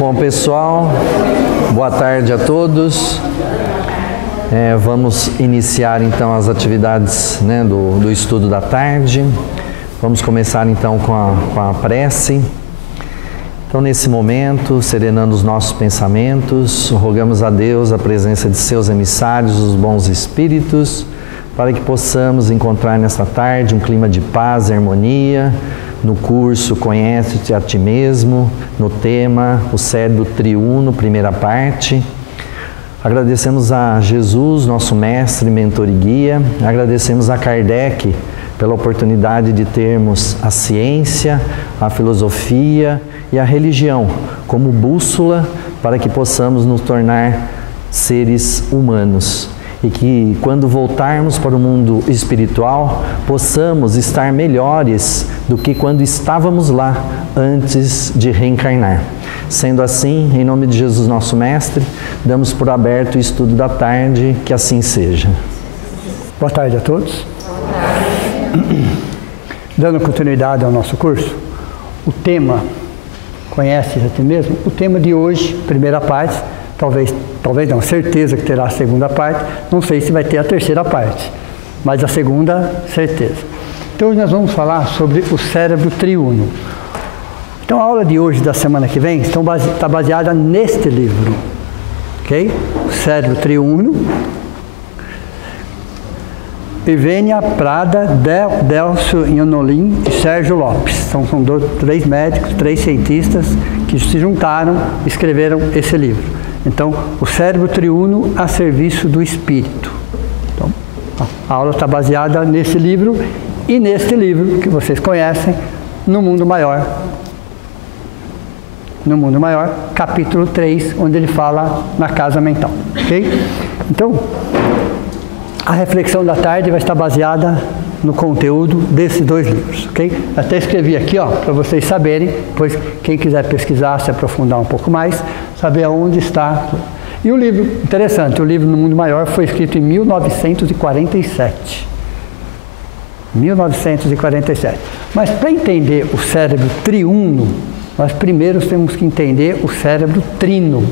Bom, pessoal, boa tarde a todos. Vamos iniciar então as atividades, né, do estudo da tarde. Vamos começar então com a prece. Então, nesse momento, serenando os nossos pensamentos, rogamos a Deus a presença de seus emissários, os bons espíritos, para que possamos encontrar nesta tarde um clima de paz e harmonia, no curso Conhece-te a Ti Mesmo, no tema O Cérebro Triuno, primeira parte. Agradecemos a Jesus, nosso mestre, mentor e guia. Agradecemos a Kardec pela oportunidade de termos a ciência, a filosofia e a religião como bússola para que possamos nos tornar seres humanos. E que quando voltarmos para o mundo espiritual, possamos estar melhores do que quando estávamos lá antes de reencarnar. Sendo assim, em nome de Jesus nosso Mestre, damos por aberto o estudo da tarde, que assim seja. Boa tarde a todos. Dando continuidade ao nosso curso, o tema Conhece-te a Ti Mesmo? O tema de hoje, primeira parte, talvez não, certeza que terá a segunda parte, não sei se vai ter a terceira parte, mas a segunda, certeza. Então hoje nós vamos falar sobre o cérebro triuno. Então a aula de hoje, da semana que vem, está baseada neste livro, ok? O cérebro triuno, Ivênia Prada, Delcio Ionolin e Sérgio Lopes. São três médicos, três cientistas que se juntaram e escreveram esse livro. Então, o cérebro triuno a serviço do espírito. Então, a aula está baseada nesse livro e neste livro que vocês conhecem, No Mundo Maior. No Mundo Maior, capítulo 3, onde ele fala na casa mental. Ok? Então, a reflexão da tarde vai estar baseada no conteúdo desses dois livros, ok? Até escrevi aqui, ó, para vocês saberem, pois quem quiser pesquisar, se aprofundar um pouco mais, saber aonde está. E o livro, interessante, o livro No Mundo Maior foi escrito em 1947. 1947. Mas para entender o cérebro triuno, nós primeiro temos que entender o cérebro trino.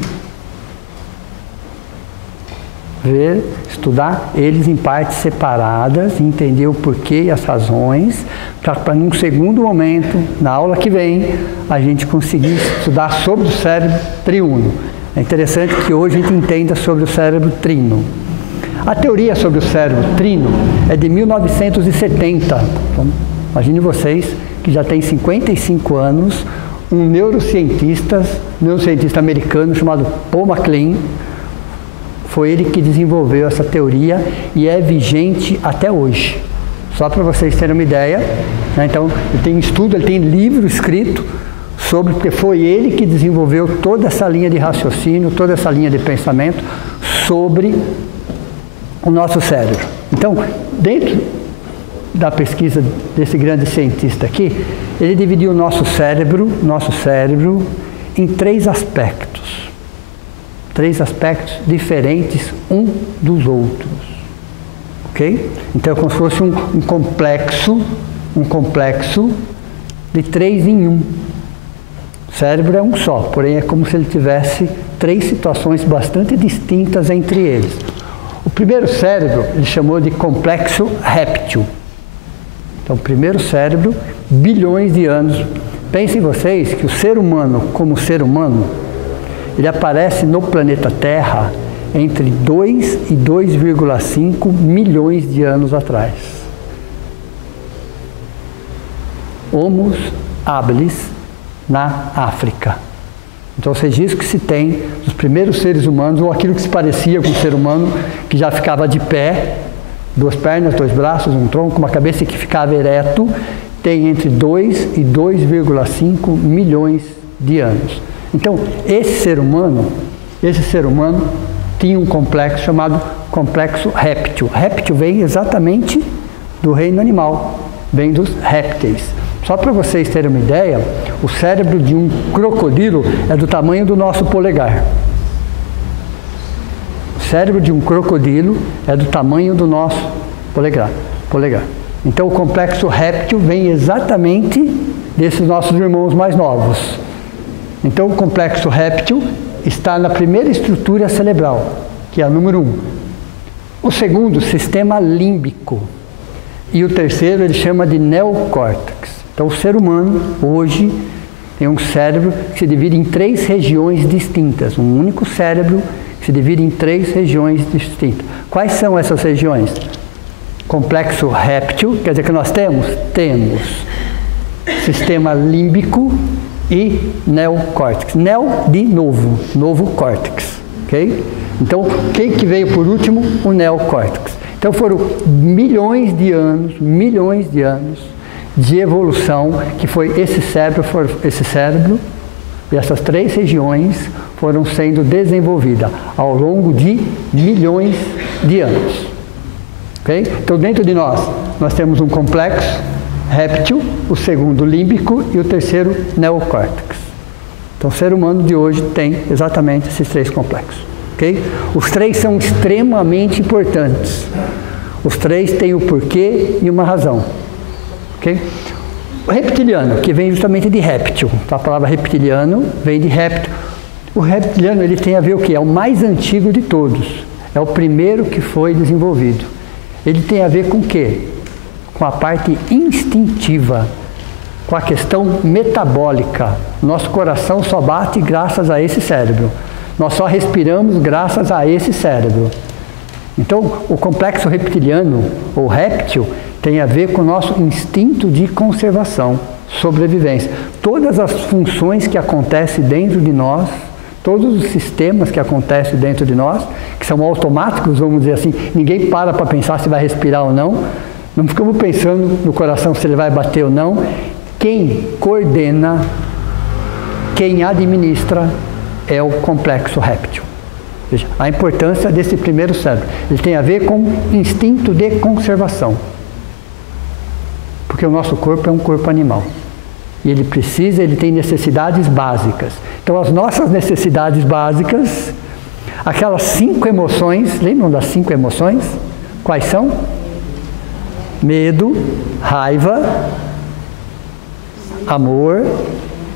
Ver, estudar eles em partes separadas, entender o porquê e as razões, para num segundo momento, na aula que vem, a gente conseguir estudar sobre o cérebro triuno. É interessante que hoje a gente entenda sobre o cérebro trino. A teoria sobre o cérebro trino é de 1970. Então, imagine vocês que já tem 55 anos, um neurocientista americano chamado Paul MacLean. Foi ele que desenvolveu essa teoria e é vigente até hoje. Só para vocês terem uma ideia, né? Então, ele tem estudo, ele tem livro escrito sobre, porque foi ele que desenvolveu toda essa linha de raciocínio, toda essa linha de pensamento sobre o nosso cérebro. Então, dentro da pesquisa desse grande cientista aqui, ele dividiu o nosso cérebro em três aspectos. Três aspectos diferentes um dos outros, ok? Então é como se fosse um complexo de 3 em 1. O cérebro é um só, porém é como se ele tivesse três situações bastante distintas entre eles. O primeiro cérebro ele chamou de complexo réptil. Então o primeiro cérebro, bilhões de anos. Pensem vocês que o ser humano, como ser humano, ele aparece no planeta Terra entre 2 e 2,5 milhões de anos atrás. Homo habilis na África. Então, os registros que se tem dos primeiros seres humanos, ou aquilo que se parecia com o ser humano, que já ficava de pé, 2 pernas, 2 braços, um tronco, uma cabeça que ficava ereto, tem entre 2 e 2,5 milhões de anos. Então, esse ser humano tinha um complexo chamado complexo réptil. Réptil vem exatamente do reino animal, vem dos répteis. Só para vocês terem uma ideia, o cérebro de um crocodilo é do tamanho do nosso polegar. O cérebro de um crocodilo é do tamanho do nosso polegar. Então o complexo réptil vem exatamente desses nossos irmãos mais novos. Então o complexo réptil está na primeira estrutura cerebral, que é a número 1. O segundo, sistema límbico. E o terceiro ele chama de neocórtex. Então o ser humano hoje tem um cérebro que se divide em 3 regiões distintas. Um único cérebro que se divide em 3 regiões distintas. Quais são essas regiões? Complexo réptil, quer dizer que nós temos sistema límbico e neocórtex. Neo de novo córtex, ok? Então, quem que veio por último? O neocórtex. Então foram milhões de anos de evolução que foi esse cérebro e essas 3 regiões foram sendo desenvolvidas ao longo de milhões de anos. Okay? Então dentro de nós temos um complexo réptil, o segundo límbico e o terceiro neocórtex. Então o ser humano de hoje tem exatamente esses 3 complexos. Okay? Os 3 são extremamente importantes. Os 3 têm o porquê e uma razão. Okay? O reptiliano, que vem justamente de réptil. A palavra reptiliano vem de réptil. O reptiliano ele tem a ver o quê? É o mais antigo de todos. É o primeiro que foi desenvolvido. Ele tem a ver com o quê? Com a parte instintiva, com a questão metabólica. Nosso coração só bate graças a esse cérebro. Nós só respiramos graças a esse cérebro. Então, o complexo reptiliano, ou réptil, tem a ver com o nosso instinto de conservação, sobrevivência. Todas as funções que acontecem dentro de nós, todos os sistemas que acontecem dentro de nós, que são automáticos, vamos dizer assim, ninguém para pensar se vai respirar ou não, não ficamos pensando no coração se ele vai bater ou não. Quem coordena, quem administra é o complexo réptil. Veja, a importância desse primeiro cérebro. Ele tem a ver com instinto de conservação. Porque o nosso corpo é um corpo animal. E ele tem necessidades básicas. Então as nossas necessidades básicas, aquelas 5 emoções, lembram das 5 emoções? Quais são? Medo, raiva, amor,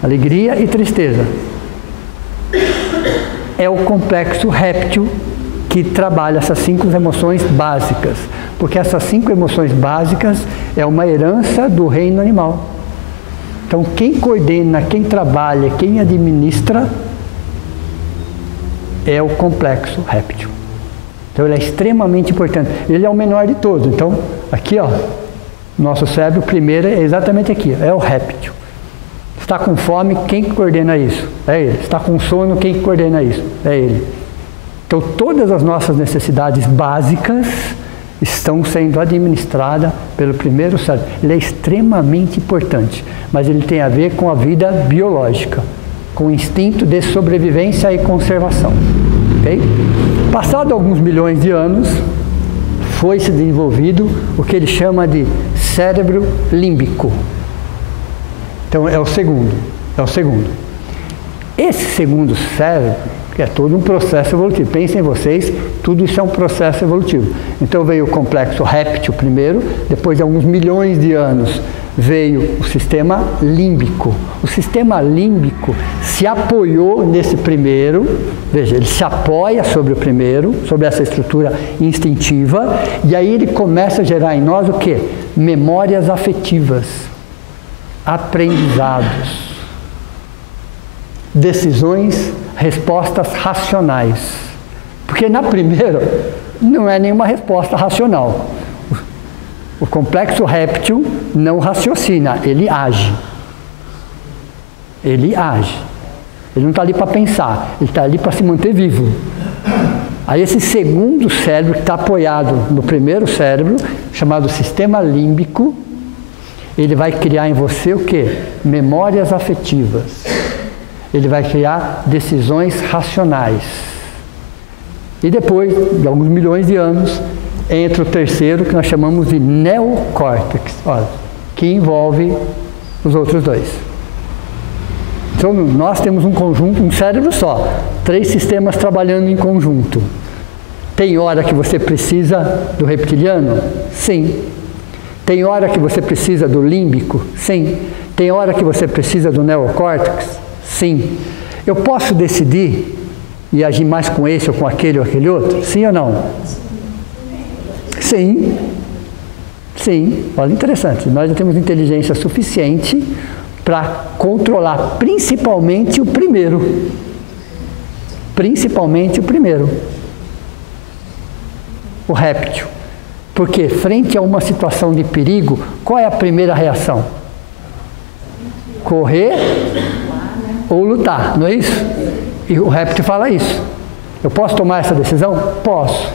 alegria e tristeza. É o complexo réptil que trabalha essas 5 emoções básicas, porque essas 5 emoções básicas é uma herança do reino animal. Então quem coordena, quem trabalha, quem administra é o complexo réptil. Então ele é extremamente importante. Ele é o menor de todos. Então aqui, ó, nosso cérebro primeiro é exatamente aqui, é o réptil. Está com fome, quem coordena isso? É ele. Está com sono, quem coordena isso? É ele. Então todas as nossas necessidades básicas estão sendo administradas pelo primeiro cérebro. Ele é extremamente importante, mas ele tem a ver com a vida biológica, com o instinto de sobrevivência e conservação. Okay? Passado alguns milhões de anos, foi se desenvolvido o que ele chama de cérebro límbico. Então é o segundo. Esse segundo cérebro, que é todo um processo evolutivo. Pensem vocês, tudo isso é um processo evolutivo. Então veio o complexo réptil primeiro, depois de alguns milhões de anos veio o sistema límbico. O sistema límbico se apoiou nesse primeiro, veja, ele se apoia sobre o primeiro, sobre essa estrutura instintiva, e aí ele começa a gerar em nós o quê? Memórias afetivas, aprendizados, decisões, respostas racionais. Porque na primeira não é nenhuma resposta racional. O complexo réptil não raciocina, ele age. Ele age. Ele não está ali para pensar, ele está ali para se manter vivo. Aí esse segundo cérebro, que está apoiado no primeiro cérebro, chamado sistema límbico, ele vai criar em você o quê? Memórias afetivas. Ele vai criar decisões racionais. E depois de alguns milhões de anos, entra o terceiro, que nós chamamos de neocórtex, olha, que envolve os outros dois. Então, nós temos um conjunto, um cérebro só, 3 sistemas trabalhando em conjunto. Tem hora que você precisa do reptiliano? Sim. Tem hora que você precisa do límbico? Sim. Tem hora que você precisa do neocórtex? Sim. Eu posso decidir e agir mais com esse ou com aquele outro? Sim ou não? Sim. Sim. Olha, interessante. Nós já temos inteligência suficiente para controlar principalmente o primeiro. Principalmente o primeiro. O réptil. Porque frente a uma situação de perigo, qual é a primeira reação? Correr ou lutar, não é isso? E o réptil fala isso. Eu posso tomar essa decisão? Posso.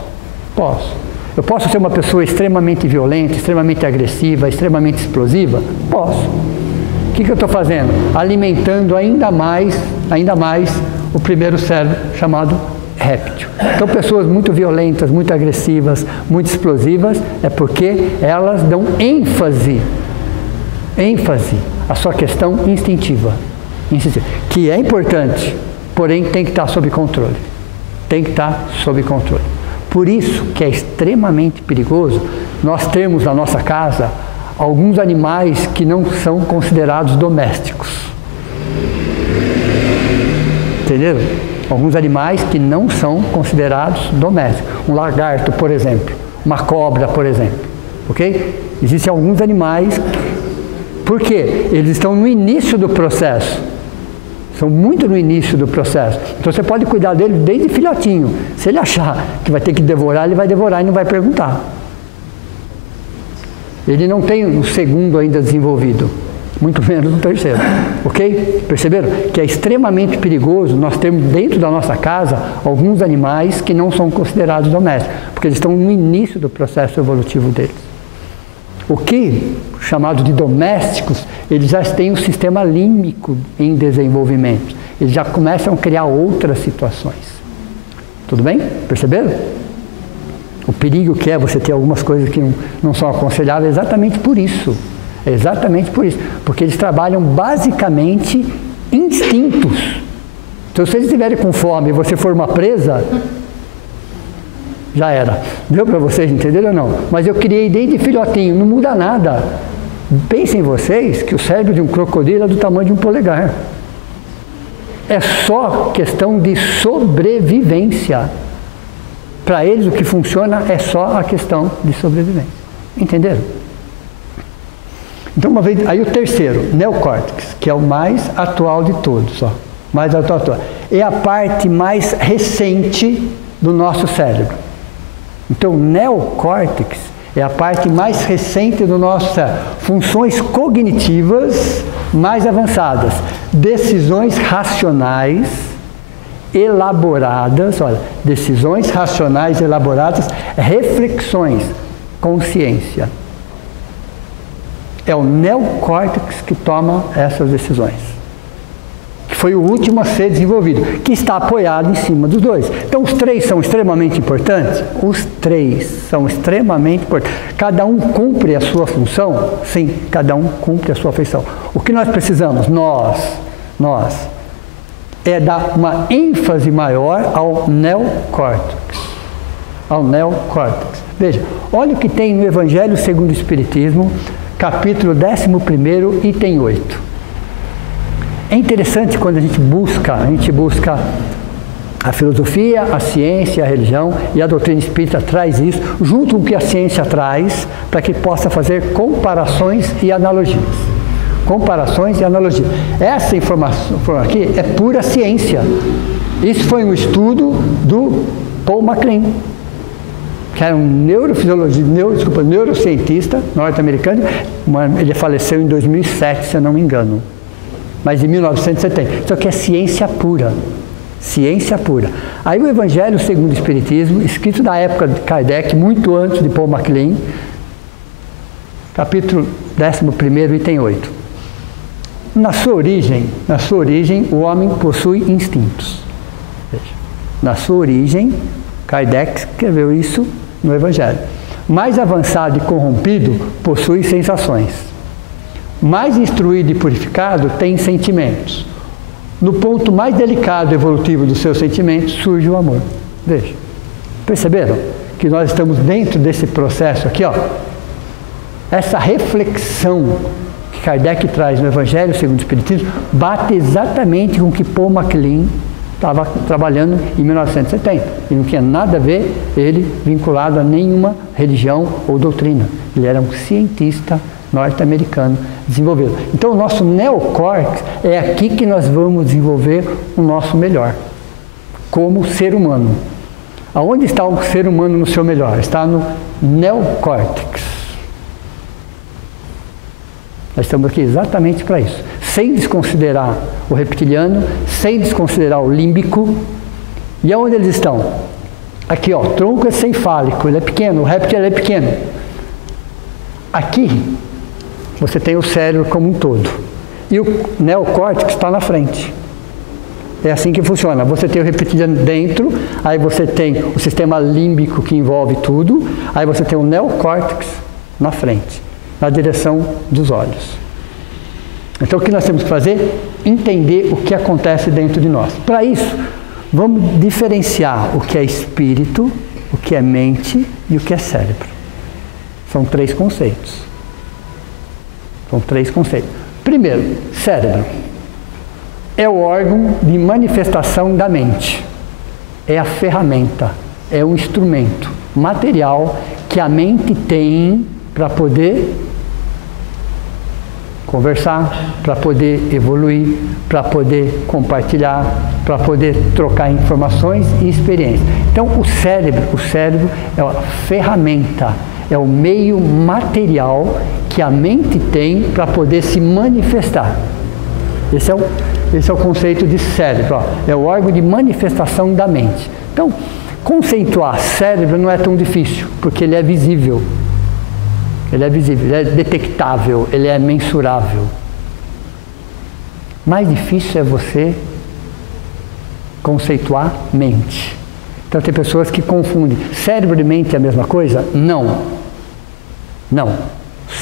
Posso. Eu posso ser uma pessoa extremamente violenta, extremamente agressiva, extremamente explosiva? Posso. O que eu estou fazendo? Alimentando ainda mais o primeiro cérebro, chamado réptil. Então, pessoas muito violentas, muito agressivas, muito explosivas, é porque elas dão ênfase à sua questão instintiva, que é importante, porém tem que estar sob controle. Tem que estar sob controle. Por isso que é extremamente perigoso nós termos na nossa casa alguns animais que não são considerados domésticos. Entenderam? Alguns animais que não são considerados domésticos. Um lagarto, por exemplo. Uma cobra, por exemplo. Ok? Existem alguns animais. Por quê? Eles estão no início do processo. São muito no início do processo. Então você pode cuidar dele desde filhotinho. Se ele achar que vai ter que devorar, ele vai devorar e não vai perguntar. Ele não tem o segundo ainda desenvolvido. Muito menos no terceiro, ok? Perceberam? Que é extremamente perigoso nós termos dentro da nossa casa alguns animais que não são considerados domésticos, porque eles estão no início do processo evolutivo deles. O que, chamado de domésticos, eles já têm um sistema límbico em desenvolvimento. Eles já começam a criar outras situações. Tudo bem? Perceberam? O perigo que é você ter algumas coisas que não são aconselháveis é exatamente por isso. É exatamente por isso, porque eles trabalham basicamente instintos. Então, se eles estiverem com fome e você for uma presa, já era. Deu para vocês entenderem ou não? Mas eu criei desde filhotinho, não muda nada. Pensem vocês que o cérebro de um crocodilo é do tamanho de um polegar. É só questão de sobrevivência. Para eles o que funciona é só a questão de sobrevivência. Entenderam? Então, aí o terceiro, neocórtex, que é o mais atual de todos, ó, mais atual. É a parte mais recente do nosso cérebro. Então, o neocórtex é a parte mais recente do nosso cérebro. Funções cognitivas mais avançadas, decisões racionais elaboradas, olha, decisões racionais elaboradas, reflexões, consciência. É o neocórtex que toma essas decisões. Que foi o último a ser desenvolvido, que está apoiado em cima dos dois. Então, os 3 são extremamente importantes? Os 3 são extremamente importantes. Cada um cumpre a sua função? Sim, cada um cumpre a sua função. O que nós precisamos? Nós, é dar uma ênfase maior ao neocórtex. Ao neocórtex. Veja, olha o que tem no Evangelho segundo o Espiritismo, capítulo 11, item 8. É interessante quando a gente busca a filosofia, a ciência, a religião, e a doutrina espírita traz isso, junto com o que a ciência traz, para que possa fazer comparações e analogias. Comparações e analogias. Essa informação aqui é pura ciência. Isso foi um estudo do Paul MacLean, que era um neurocientista norte-americano. Ele faleceu em 2007, se eu não me engano. mas em 1970. Isso aqui é ciência pura. Ciência pura. Aí o Evangelho segundo o Espiritismo, escrito na época de Kardec, muito antes de Paul MacLean, capítulo 11, item 8. Na sua origem, o homem possui instintos. Veja, na sua origem, Kardec escreveu isso no Evangelho. Mais avançado e corrompido, possui sensações. Mais instruído e purificado, tem sentimentos. No ponto mais delicado e evolutivo dos seus sentimentos, surge o amor. Veja, perceberam que nós estamos dentro desse processo aqui, ó? Essa reflexão que Kardec traz no Evangelho segundo o Espiritismo bate exatamente com o que Paul MacLean estava trabalhando em 1970. E não tinha nada a ver ele vinculado a nenhuma religião ou doutrina. Ele era um cientista norte-americano desenvolvido. Então o nosso neocórtex é aqui que nós vamos desenvolver o nosso melhor, como ser humano. Aonde está o ser humano no seu melhor? Está no neocórtex. Nós estamos aqui exatamente para isso. Sem desconsiderar o reptiliano, sem desconsiderar o límbico. E aonde eles estão? Aqui, ó, tronco encefálico, ele é pequeno, o réptil é pequeno. Aqui, você tem o cérebro como um todo. E o neocórtex está na frente. É assim que funciona. Você tem o reptiliano dentro, aí você tem o sistema límbico que envolve tudo, aí você tem o neocórtex na frente, na direção dos olhos. Então o que nós temos que fazer? Entender o que acontece dentro de nós. Para isso, vamos diferenciar o que é espírito, o que é mente e o que é cérebro. São 3 conceitos. São 3 conceitos. Primeiro, cérebro. É o órgão de manifestação da mente. É a ferramenta, é o instrumento material que a mente tem para poder conversar, para poder evoluir, para poder compartilhar, para poder trocar informações e experiências. Então, o cérebro é a ferramenta, é o meio material que a mente tem para poder se manifestar. Esse é o conceito de cérebro, ó. É o órgão de manifestação da mente. Então, conceituar cérebro não é tão difícil, porque ele é visível. Ele é visível, ele é detectável, ele é mensurável. Mais difícil é você conceituar mente. Então tem pessoas que confundem. Cérebro e mente é a mesma coisa? Não. Não.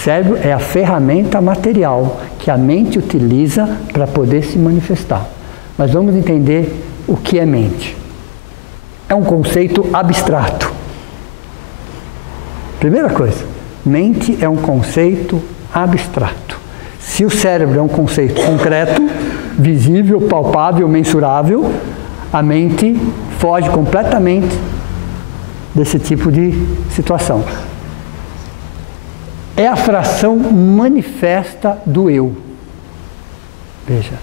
Cérebro é a ferramenta material que a mente utiliza para poder se manifestar. Mas vamos entender o que é mente. É um conceito abstrato. Primeira coisa. Mente é um conceito abstrato. Se o cérebro é um conceito concreto, visível, palpável, mensurável, a mente foge completamente desse tipo de situação. É a fração manifesta do eu. Veja,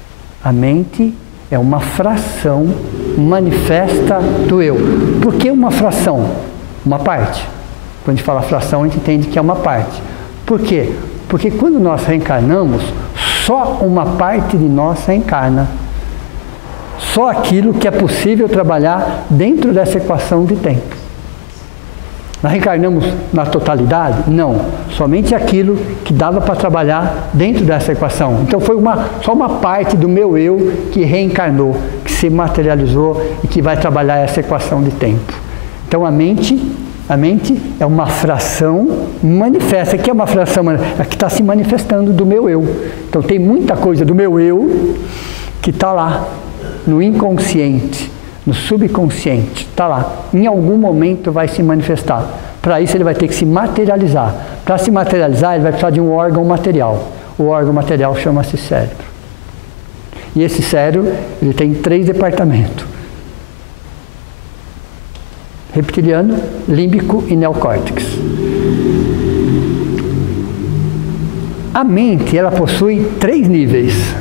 a mente é uma fração manifesta do eu. Por que uma fração? Uma parte. Quando a gente fala fração, a gente entende que é uma parte. Por quê? Porque quando nós reencarnamos, só uma parte de nós reencarna. Só aquilo que é possível trabalhar dentro dessa equação de tempo. Nós reencarnamos na totalidade? Não. Somente aquilo que dava para trabalhar dentro dessa equação. Então foi só uma parte do meu eu que reencarnou, que se materializou e que vai trabalhar essa equação de tempo. Então a mente é uma fração manifesta. Que é uma fração que está se manifestando do meu eu. Então tem muita coisa do meu eu que está lá, no inconsciente, no subconsciente, está lá. Em algum momento vai se manifestar. Para isso ele vai ter que se materializar. Para se materializar ele vai precisar de um órgão material. O órgão material chama-se cérebro. E esse cérebro ele tem 3 departamentos. Reptiliano, límbico e neocórtex. A mente, ela possui 3 níveis.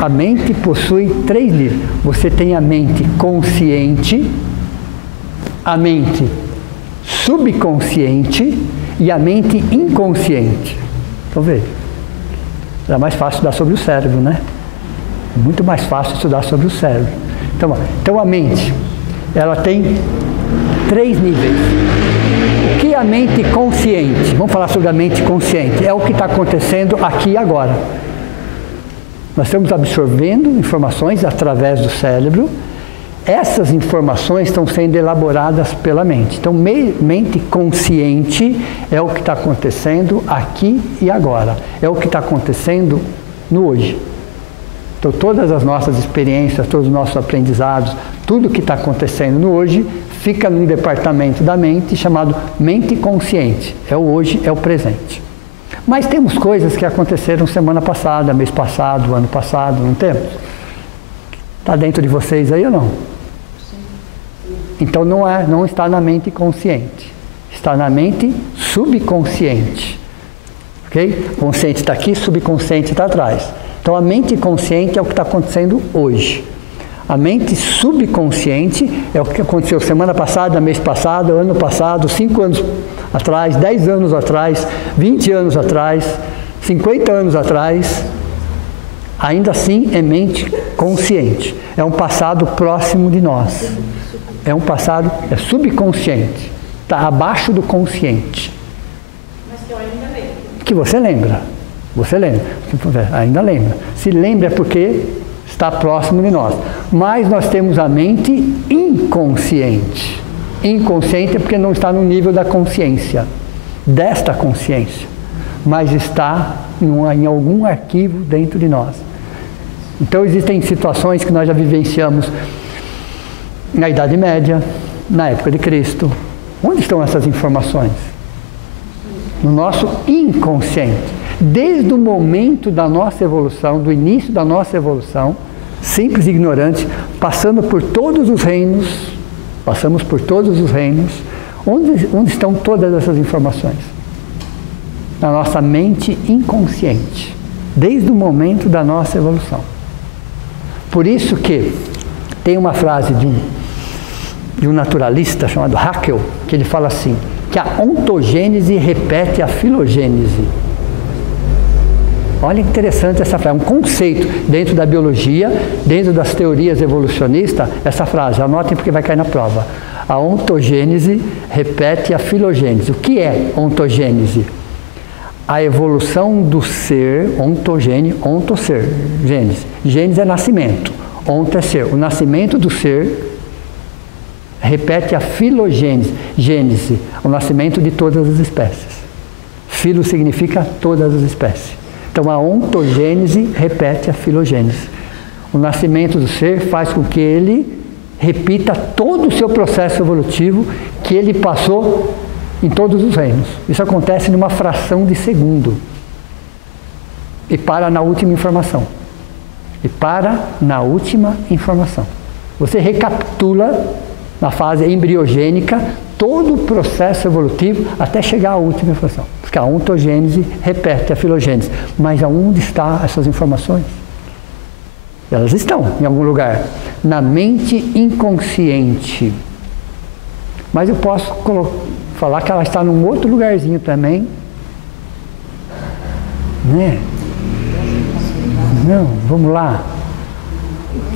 A mente possui 3 níveis. Você tem a mente consciente, a mente subconsciente e a mente inconsciente. Então veja. Era mais fácil estudar sobre o cérebro, né? Muito mais fácil estudar sobre o cérebro. Então a mente, ela tem 3 níveis. O que é a mente consciente? Vamos falar sobre a mente consciente. É o que está acontecendo aqui e agora. Nós estamos absorvendo informações através do cérebro. Essas informações estão sendo elaboradas pela mente. Então, mente consciente é o que está acontecendo aqui e agora. É o que está acontecendo no hoje. Então, todas as nossas experiências, todos os nossos aprendizados, tudo que está acontecendo no hoje, fica num departamento da mente chamado mente consciente. É o hoje, é o presente. Mas temos coisas que aconteceram semana passada, mês passado, ano passado, não temos? Está dentro de vocês aí ou não? Então não está na mente consciente, está na mente subconsciente. Ok? Consciente está aqui, subconsciente está atrás. Então a mente consciente é o que está acontecendo hoje. A mente subconsciente é o que aconteceu semana passada, mês passado, ano passado, 5 anos atrás, 10 anos atrás, 20 anos atrás, 50 anos atrás. Ainda assim é mente consciente. É um passado próximo de nós. É um passado, é subconsciente. Está abaixo do consciente. Mas que eu ainda lembro. Que você lembra. Você lembra. Ainda lembra. Se lembra é porque está próximo de nós. Mas nós temos a mente inconsciente. Inconsciente é porque não está no nível da consciência. Desta consciência. Mas está em algum arquivo dentro de nós. Então existem situações que nós já vivenciamos na Idade Média, na época de Cristo. Onde estão essas informações? No nosso inconsciente. Desde o momento da nossa evolução, do início da nossa evolução, simples e ignorantes, passando por todos os reinos, passamos por todos os reinos. Onde estão todas essas informações? Na nossa mente inconsciente, desde o momento da nossa evolução. Por isso que tem uma frase de um naturalista chamado Haeckel, que ele fala assim, que a ontogênese repete a filogênese. Olha que interessante essa frase, é um conceito dentro da biologia, dentro das teorias evolucionistas, essa frase, anotem porque vai cair na prova. A ontogênese repete a filogênese. O que é ontogênese? A evolução do ser, ontoser, gênese. Gênese é nascimento, onto é ser. O nascimento do ser repete a filogênese, gênese, o nascimento de todas as espécies. Filo significa todas as espécies. Então a ontogênese repete a filogênese. O nascimento do ser faz com que ele repita todo o seu processo evolutivo que ele passou em todos os reinos. Isso acontece numa fração de segundo. E para na última informação. Você recapitula na fase embriogênica todo o processo evolutivo até chegar à última informação. Porque a ontogênese repete a filogênese. Mas aonde estão essas informações? Elas estão em algum lugar. Na mente inconsciente. Mas eu posso falar que ela está num outro lugarzinho também. Né? Não, vamos lá.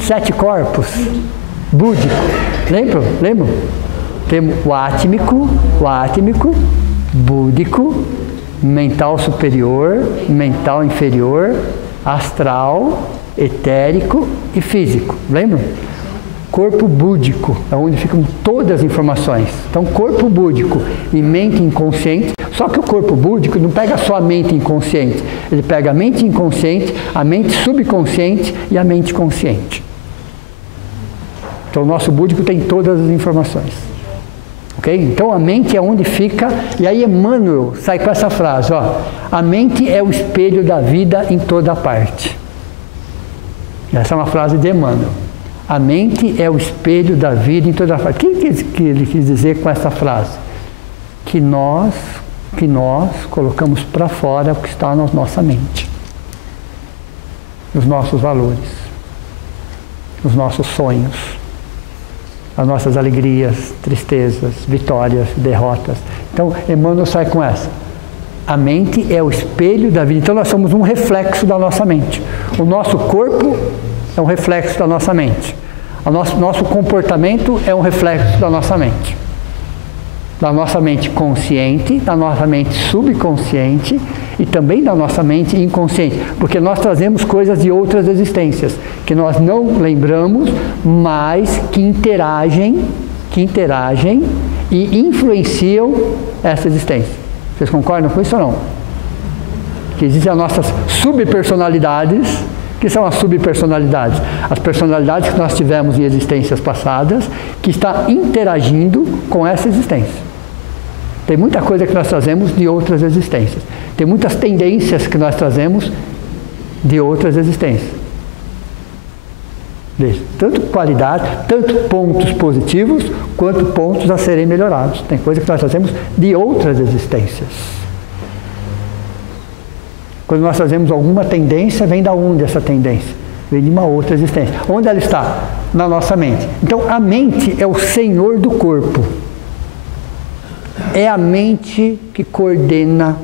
7 corpos. Búdico. Lembram? Temos o átmico, búdico, mental superior, mental inferior, astral, etérico e físico. Lembram? Corpo búdico, é onde ficam todas as informações. Então, corpo búdico e mente inconsciente. Só que o corpo búdico não pega só a mente inconsciente. Ele pega a mente inconsciente, a mente subconsciente e a mente consciente. Então, o nosso búdico tem todas as informações. Ok? Então, a mente é onde fica... E aí, Emmanuel sai com essa frase, ó. A mente é o espelho da vida em toda parte. Essa é uma frase de Emmanuel. A mente é o espelho da vida em toda a parte. O que ele quis dizer com essa frase? Que nós colocamos para fora o que está na nossa mente. Os nossos valores. Os nossos sonhos. As nossas alegrias, tristezas, vitórias, derrotas. Então, Emmanuel sai com essa. A mente é o espelho da vida. Então nós somos um reflexo da nossa mente. O nosso corpo é um reflexo da nossa mente. O nosso comportamento é um reflexo da nossa mente. Da nossa mente consciente, da nossa mente subconsciente e também da nossa mente inconsciente. Porque nós trazemos coisas de outras existências, que nós não lembramos, mas que interagem e influenciam essa existência. Vocês concordam com isso ou não? Que existem as nossas subpersonalidades. O que são as subpersonalidades? As personalidades que nós tivemos em existências passadas, que está interagindo com essa existência. Tem muita coisa que nós trazemos de outras existências. Tem muitas tendências que nós trazemos de outras existências. Veja, tanto qualidade, tanto pontos positivos, quanto pontos a serem melhorados. Tem coisa que nós trazemos de outras existências. Quando nós trazemos alguma tendência, vem da onde essa tendência? Vem de uma outra existência. Onde ela está? Na nossa mente. Então, a mente é o senhor do corpo. É a mente que coordena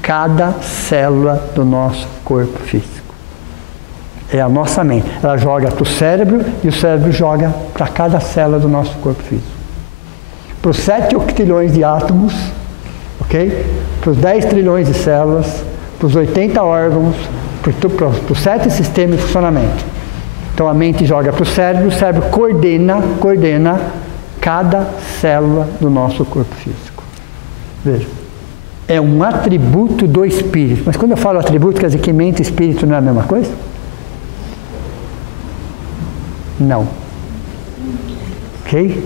cada célula do nosso corpo físico. É a nossa mente. Ela joga para o cérebro e o cérebro joga para cada célula do nosso corpo físico. Para os 7 octilhões de átomos, ok? Para os 10 trilhões de células, para os 80 órgãos, para os 7 sistemas de funcionamento. Então a mente joga para o cérebro coordena cada célula do nosso corpo físico. Veja, é um atributo do espírito. Mas quando eu falo atributo, quer dizer que mente e espírito não é a mesma coisa? Não. Ok?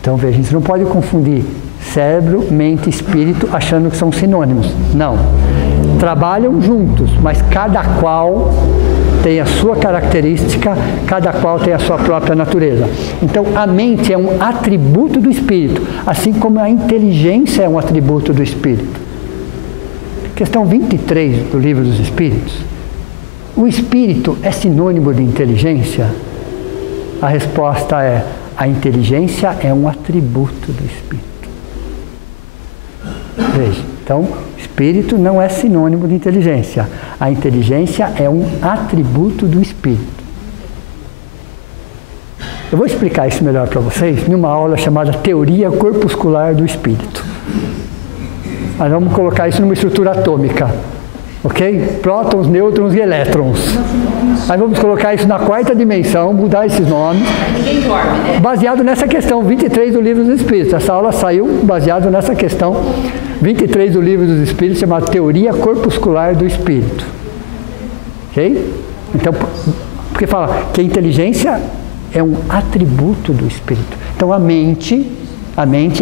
Então veja, a gente não pode confundir cérebro, mente e espírito achando que são sinônimos. Não. Trabalham juntos, mas cada qual tem a sua característica, cada qual tem a sua própria natureza. Então, a mente é um atributo do espírito, assim como a inteligência é um atributo do espírito. Questão 23 do Livro dos Espíritos. O espírito é sinônimo de inteligência? A resposta é: a inteligência é um atributo do espírito. Veja, então, espírito não é sinônimo de inteligência. A inteligência é um atributo do espírito. Eu vou explicar isso melhor para vocês numa aula chamada Teoria Corpuscular do Espírito. Nós vamos colocar isso numa estrutura atômica. Ok? Prótons, nêutrons e elétrons. Aí vamos colocar isso na 4ª dimensão, mudar esses nomes. Ninguém dorme, né? Baseado nessa questão 23 do Livro dos Espíritos. Essa aula saiu baseado nessa questão 23 do Livro dos Espíritos, chamada Teoria Corpuscular do Espírito. Ok? Então, porque fala que a inteligência é um atributo do Espírito. Então, a mente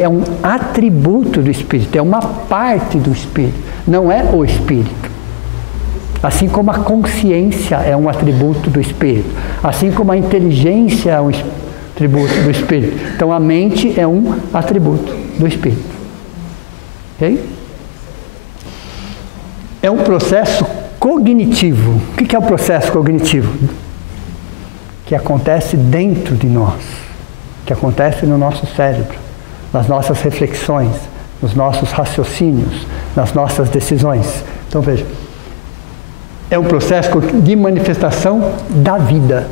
é um atributo do Espírito, é uma parte do Espírito, não é o Espírito. Assim como a consciência é um atributo do Espírito, assim como a inteligência é um atributo do Espírito. Então, a mente é um atributo do Espírito. Ok? É um processo cognitivo. O que é o processo cognitivo? Que acontece dentro de nós, que acontece no nosso cérebro, nas nossas reflexões, nos nossos raciocínios, nas nossas decisões. Então, veja, é um processo de manifestação da vida.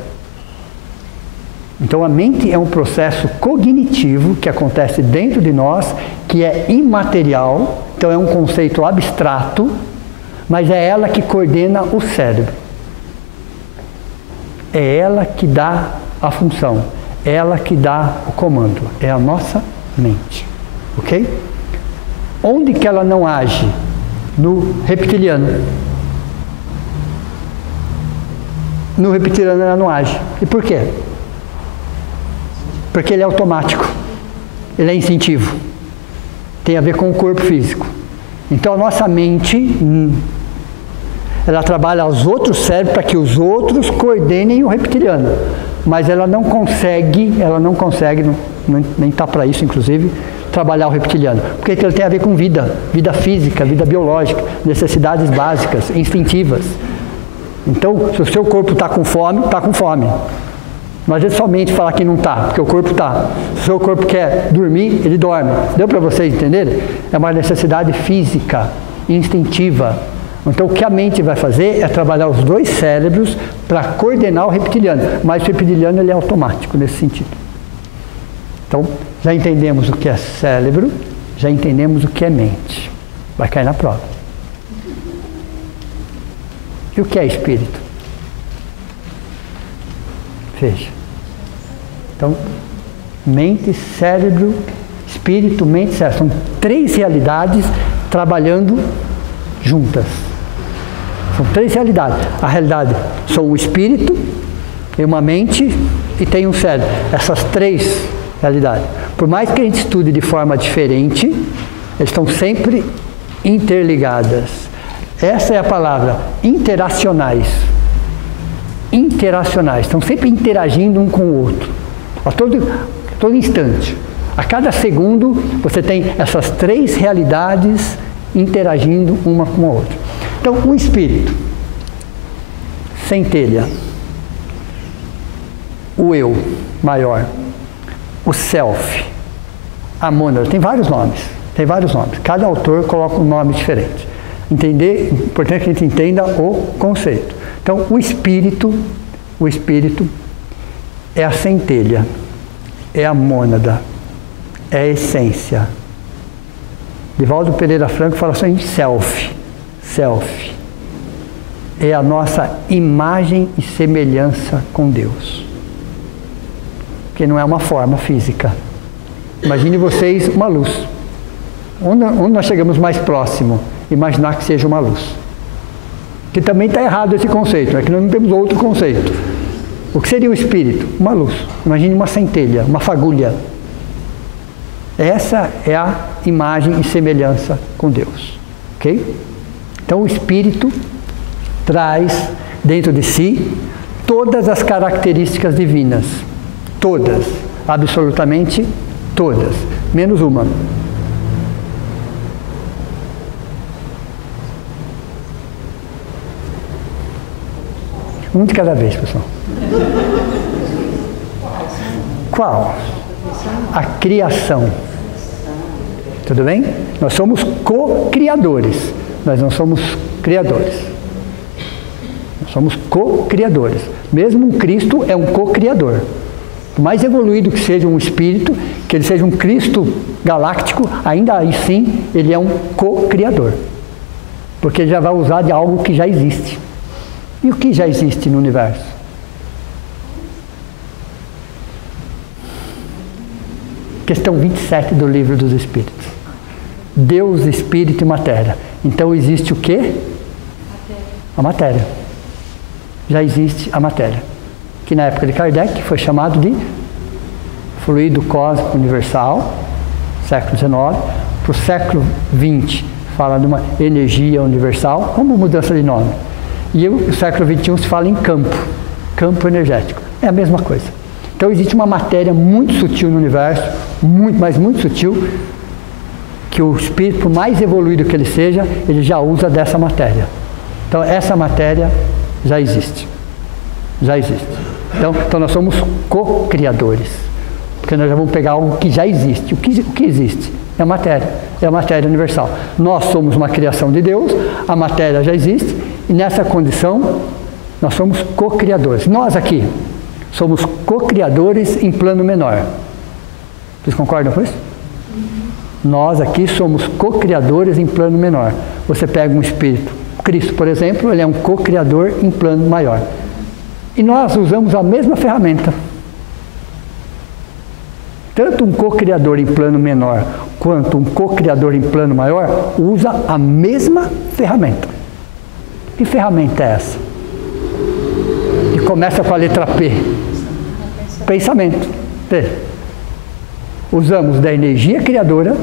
Então, a mente é um processo cognitivo que acontece dentro de nós, que é imaterial, então é um conceito abstrato, mas é ela que coordena o cérebro. É ela que dá a função, é ela que dá o comando, é a nossa mente. Ok? Onde que ela não age? No reptiliano. No reptiliano ela não age. E por quê? Porque ele é automático. Ele é instintivo. Tem a ver com o corpo físico. Então a nossa mente, ela trabalha aos outros cérebros para que os outros coordenem o reptiliano. Mas ela não consegue, nem está para isso inclusive, trabalhar o reptiliano. Porque ele tem a ver com vida física, vida biológica, necessidades básicas, instintivas. Então, se o seu corpo está com fome, está com fome. Não adianta somente falar que não está, porque o corpo está. Se o seu corpo quer dormir, ele dorme. Deu para vocês entenderem? É uma necessidade física, instintiva. Então, o que a mente vai fazer é trabalhar os dois cérebros para coordenar o reptiliano. Mas o reptiliano ele é automático nesse sentido. Então, já entendemos o que é cérebro, já entendemos o que é mente. Vai cair na prova. E o que é espírito? Veja. Então, mente, cérebro, espírito, mente, cérebro. São três realidades trabalhando juntas. São três realidades. A realidade são o espírito, tem uma mente e tem um cérebro. Essas três realidades. Por mais que a gente estude de forma diferente, eles estão sempre interligadas. Essa é a palavra, interacionais. Interacionais, estão sempre interagindo um com o outro. A todo instante. A cada segundo, você tem essas três realidades interagindo uma com a outra. Então, o espírito, centelha, o eu maior, o self, a mônada, tem vários nomes. Cada autor coloca um nome diferente. É importante que a gente entenda o conceito. Então, o espírito é a centelha, é a mônada, é a essência. Divaldo Pereira Franco fala assim, self. É a nossa imagem e semelhança com Deus. Que não é uma forma física. Imagine vocês uma luz. Onde nós chegamos mais próximo? Imaginar que seja uma luz. Que também está errado esse conceito, é que nós não temos outro conceito. O que seria o espírito? Uma luz. Imagine uma centelha, uma fagulha. Essa é a imagem e semelhança com Deus. Ok? Então o espírito traz dentro de si todas as características divinas. Todas. Absolutamente todas. Menos uma. Um de cada vez, pessoal. Qual? A criação. Tudo bem? Nós somos co-criadores. Nós não somos criadores. Nós somos co-criadores. Mesmo um Cristo é um co-criador. Por mais evoluído que seja um espírito, que ele seja um Cristo galáctico, ainda assim ele é um co-criador. Porque ele já vai usar de algo que já existe. E o que já existe no universo? Questão 27 do Livro dos Espíritos. Deus, Espírito e Matéria. Então existe o quê? A matéria. Já existe a matéria. Que na época de Kardec foi chamado de fluido cósmico universal, século XIX. Para o século XX fala de uma energia universal, como mudança de nome. E o século XXI se fala em campo energético. É a mesma coisa. Então existe uma matéria muito sutil no universo, muito sutil, que o espírito, por mais evoluído que ele seja, ele já usa dessa matéria. Então essa matéria já existe. Então nós somos co-criadores. Porque nós já vamos pegar algo que já existe. O que existe? É a matéria universal. Nós somos uma criação de Deus, a matéria já existe, e nessa condição nós somos co-criadores. Nós aqui somos co-criadores em plano menor. Vocês concordam com isso? Nós aqui somos co-criadores em plano menor. Você pega um espírito, Cristo, por exemplo, ele é um co-criador em plano maior. E nós usamos a mesma ferramenta. Tanto um co-criador em plano menor quanto um co-criador em plano maior usa a mesma ferramenta. Que ferramenta é essa? Que começa com a letra P. Pensamento. P. Usamos da energia criadora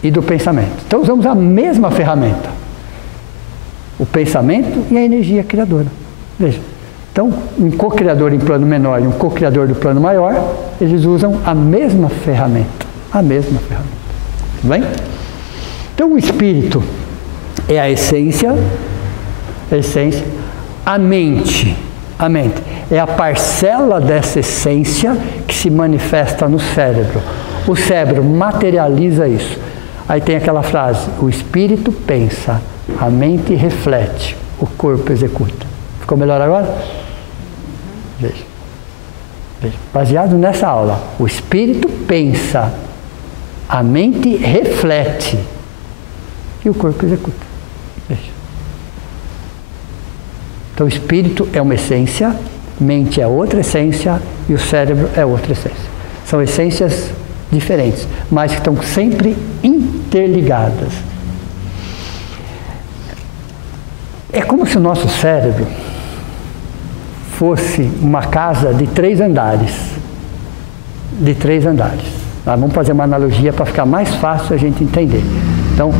e do pensamento. Então usamos a mesma ferramenta. O pensamento e a energia criadora. Veja. Então, um co-criador em plano menor e um co-criador do plano maior, eles usam a mesma ferramenta. Tudo bem? Então, o espírito é a essência. A mente A mente é a parcela dessa essência que se manifesta no cérebro. O cérebro materializa isso. Aí tem aquela frase, o espírito pensa, a mente reflete, o corpo executa. Ficou melhor agora? Veja. Veja. Baseado nessa aula, o espírito pensa, a mente reflete e o corpo executa. Veja. Então o espírito é uma essência, mente é outra essência e o cérebro é outra essência. São essências diferentes, mas que estão sempre interligadas. É como se o nosso cérebro fosse uma casa de 3 andares. De 3 andares. Nós vamos fazer uma analogia para ficar mais fácil a gente entender. Então,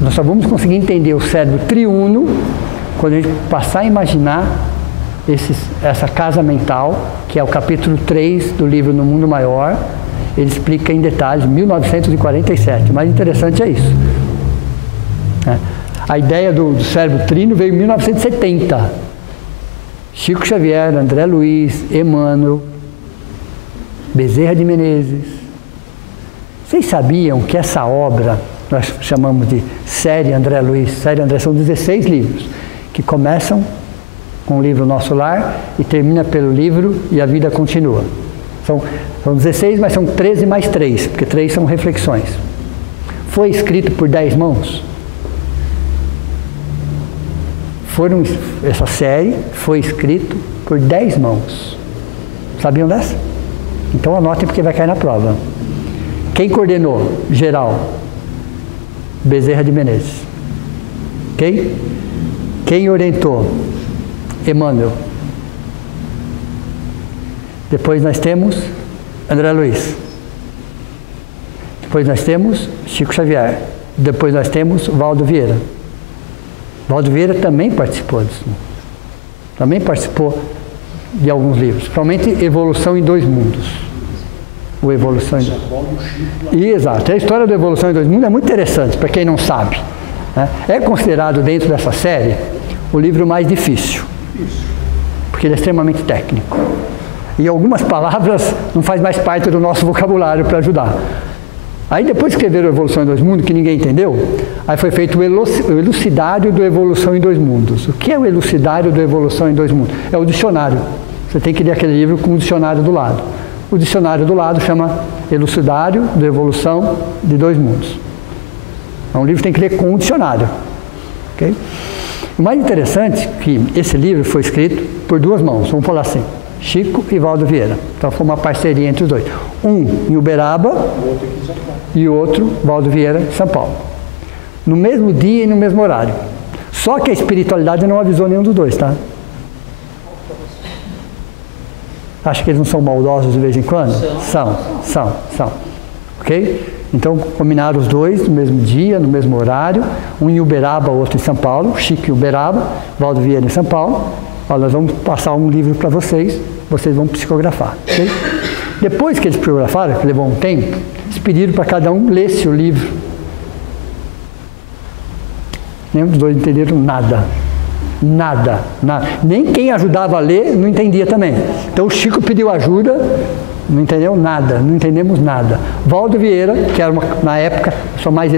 nós só vamos conseguir entender o cérebro triuno quando a gente passar a imaginar essa casa mental, que é o capítulo 3 do livro No Mundo Maior. Ele explica em detalhes, 1947. O mais interessante é isso. A ideia do cérebro trino veio em 1970. Chico Xavier, André Luiz, Emmanuel, Bezerra de Menezes. Vocês sabiam que essa obra, nós chamamos de série André Luiz, série André, são 16 livros, que começam com o livro Nosso Lar e termina pelo livro E a Vida Continua. São 16, mas são 13 mais 3, porque 3 são reflexões. Foi escrito por 10 mãos? Essa série foi escrita por 10 mãos. Sabiam dessa? Então anotem porque vai cair na prova. Quem coordenou? Geral. Bezerra de Menezes. Ok? Quem orientou? Emmanuel. Depois nós temos André Luiz. Depois nós temos Chico Xavier. Depois nós temos Valdo Vieira. Valdo Vieira também participou disso. Também participou de alguns livros. Principalmente Evolução em Dois Mundos. O Evolução em Dois Mundos. Exato. A história do Evolução em Dois Mundos é muito interessante, para quem não sabe. É considerado dentro dessa série o livro mais difícil. Porque ele é extremamente técnico. E algumas palavras não faz mais parte do nosso vocabulário para ajudar. Aí depois que escreveram Evolução em Dois Mundos, que ninguém entendeu, aí foi feito o elucidário do Evolução em Dois Mundos. O que é o elucidário do Evolução em Dois Mundos? É o dicionário. Você tem que ler aquele livro com o dicionário do lado. O dicionário do lado chama Elucidário do Evolução de Dois Mundos. É um livro que tem que ler com o dicionário. Okay? O mais interessante é que esse livro foi escrito por 2 mãos, vamos falar assim, Chico e Valdo Vieira. Então foi uma parceria entre os dois. Um em Uberaba e outro, Valdo Vieira, em São Paulo. No mesmo dia e no mesmo horário. Só que a espiritualidade não avisou nenhum dos dois, tá? Acho que eles não são maldosos de vez em quando? São. Ok? Então combinaram os dois no mesmo dia, no mesmo horário. Um em Uberaba, outro em São Paulo. Chico em Uberaba, Valdo Vieira em São Paulo. Olha, nós vamos passar um livro para vocês vão psicografar. Okay? Depois que eles psicografaram, que levou um tempo, eles pediram para cada um lesse o livro. Nenhum dos dois entenderam nada. Nada. Nem quem ajudava a ler não entendia também. Então o Chico pediu ajuda, não entendeu nada, não entendemos nada. Valdo Vieira, que era na época, a pessoa mais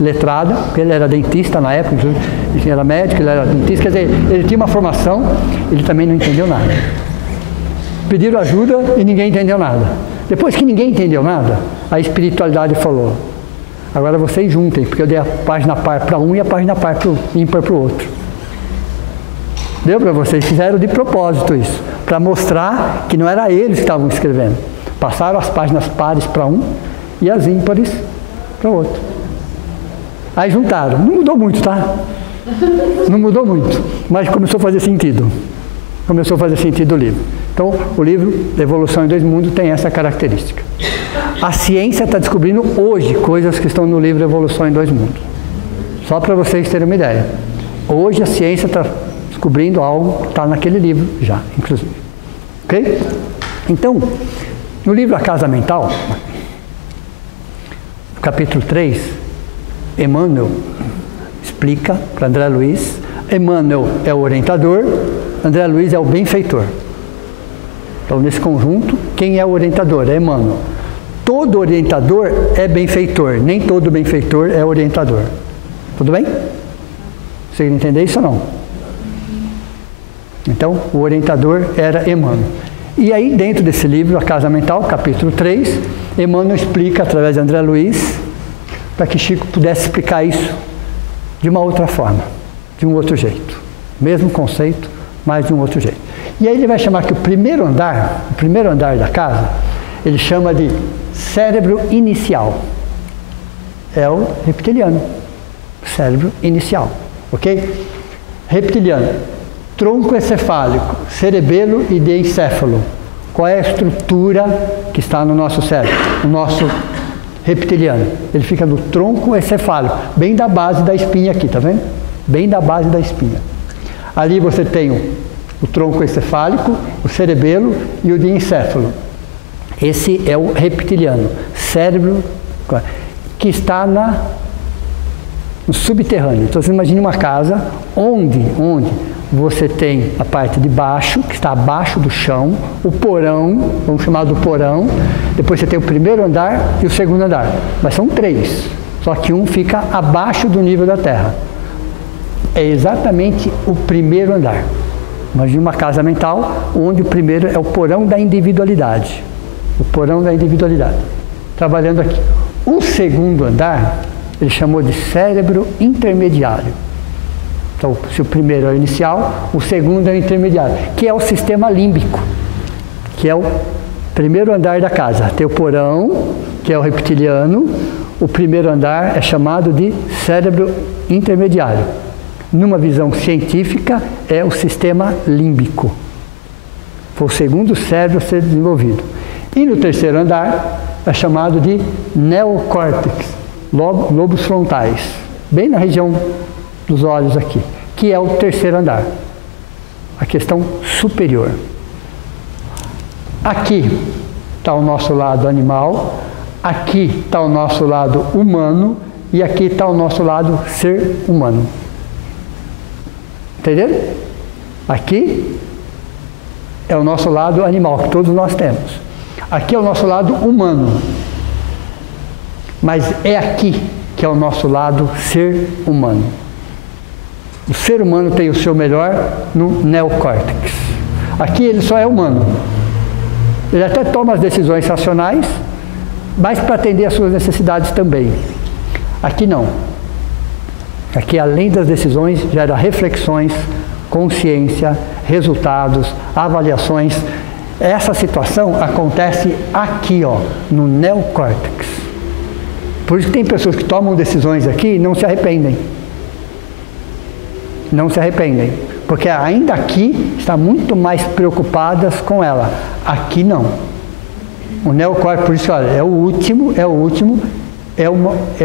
letrada, porque ele era dentista na época, ele era médico, ele era dentista, quer dizer, ele tinha uma formação, ele também não entendeu nada. Pediram ajuda e ninguém entendeu nada. Depois que ninguém entendeu nada, a espiritualidade falou, agora vocês juntem, porque eu dei a página par para um e a página par ímpar para o outro. Deu para vocês? Fizeram de propósito isso, para mostrar que não era eles que estavam escrevendo. Passaram as páginas pares para um e as ímpares para o outro. Aí juntaram. Não mudou muito, tá? Não mudou muito, mas começou a fazer sentido. Começou a fazer sentido o livro. Então, o livro Evolução em Dois Mundos tem essa característica. A ciência está descobrindo hoje coisas que estão no livro Evolução em Dois Mundos. Só para vocês terem uma ideia. Hoje a ciência está descobrindo algo que está naquele livro já, inclusive. Ok? Então, no livro A Casa Mental, capítulo 3, Emmanuel explica para André Luiz. Emmanuel é o orientador, André Luiz é o benfeitor. Então, nesse conjunto, quem é o orientador? É Emmanuel. Todo orientador é benfeitor, nem todo benfeitor é orientador. Tudo bem? Vocês entendem isso ou não? Então, o orientador era Emmanuel. E aí, dentro desse livro, A Casa Mental, capítulo 3, Emmanuel explica, através de André Luiz, para que Chico pudesse explicar isso de uma outra forma, de um outro jeito. Mesmo conceito, mas de um outro jeito. E aí ele vai chamar que o primeiro andar da casa, ele chama de cérebro inicial. É o reptiliano. Cérebro inicial. Ok? Reptiliano. Tronco encefálico, cerebelo e diencéfalo. Qual é a estrutura que está no nosso cérebro? O nosso reptiliano. Ele fica no tronco encefálico, bem da base da espinha aqui, tá vendo? Bem da base da espinha. Ali você tem o tronco encefálico, o cerebelo e o diencéfalo. Esse é o reptiliano, cérebro que está no subterrâneo. Então você imagina uma casa onde você tem a parte de baixo, que está abaixo do chão, o porão, vamos chamar do porão, depois você tem o primeiro andar e o segundo andar. Mas são 3, só que um fica abaixo do nível da terra. É exatamente o primeiro andar. Imagina uma casa mental, onde o primeiro é o porão da individualidade. O porão da individualidade. Trabalhando aqui. O segundo andar, ele chamou de cérebro intermediário. Então, se o primeiro é o inicial, o segundo é o intermediário, que é o sistema límbico, que é o primeiro andar da casa. Tem o porão, que é o reptiliano, o primeiro andar é chamado de cérebro intermediário. Numa visão científica, é o sistema límbico. Foi o segundo cérebro a ser desenvolvido. E no terceiro andar, é chamado de neocórtex, lobos frontais, bem na região dos olhos aqui, que é o terceiro andar, a questão superior. Aqui está o nosso lado animal, aqui está o nosso lado humano e aqui está o nosso lado ser humano. Entenderam? Aqui é o nosso lado animal, que todos nós temos. Aqui é o nosso lado humano. Mas é aqui que é o nosso lado ser humano. O ser humano tem o seu melhor no neocórtex. Aqui ele só é humano. Ele até toma as decisões racionais, mas para atender às suas necessidades também. Aqui não. Aqui, além das decisões, gera reflexões, consciência, resultados, avaliações. Essa situação acontece aqui, ó, no neocórtex. Por isso que tem pessoas que tomam decisões aqui e não se arrependem. Não se arrependem. Porque ainda aqui está muito mais preocupadas com ela. Aqui não. O neocórtex, por isso, olha, é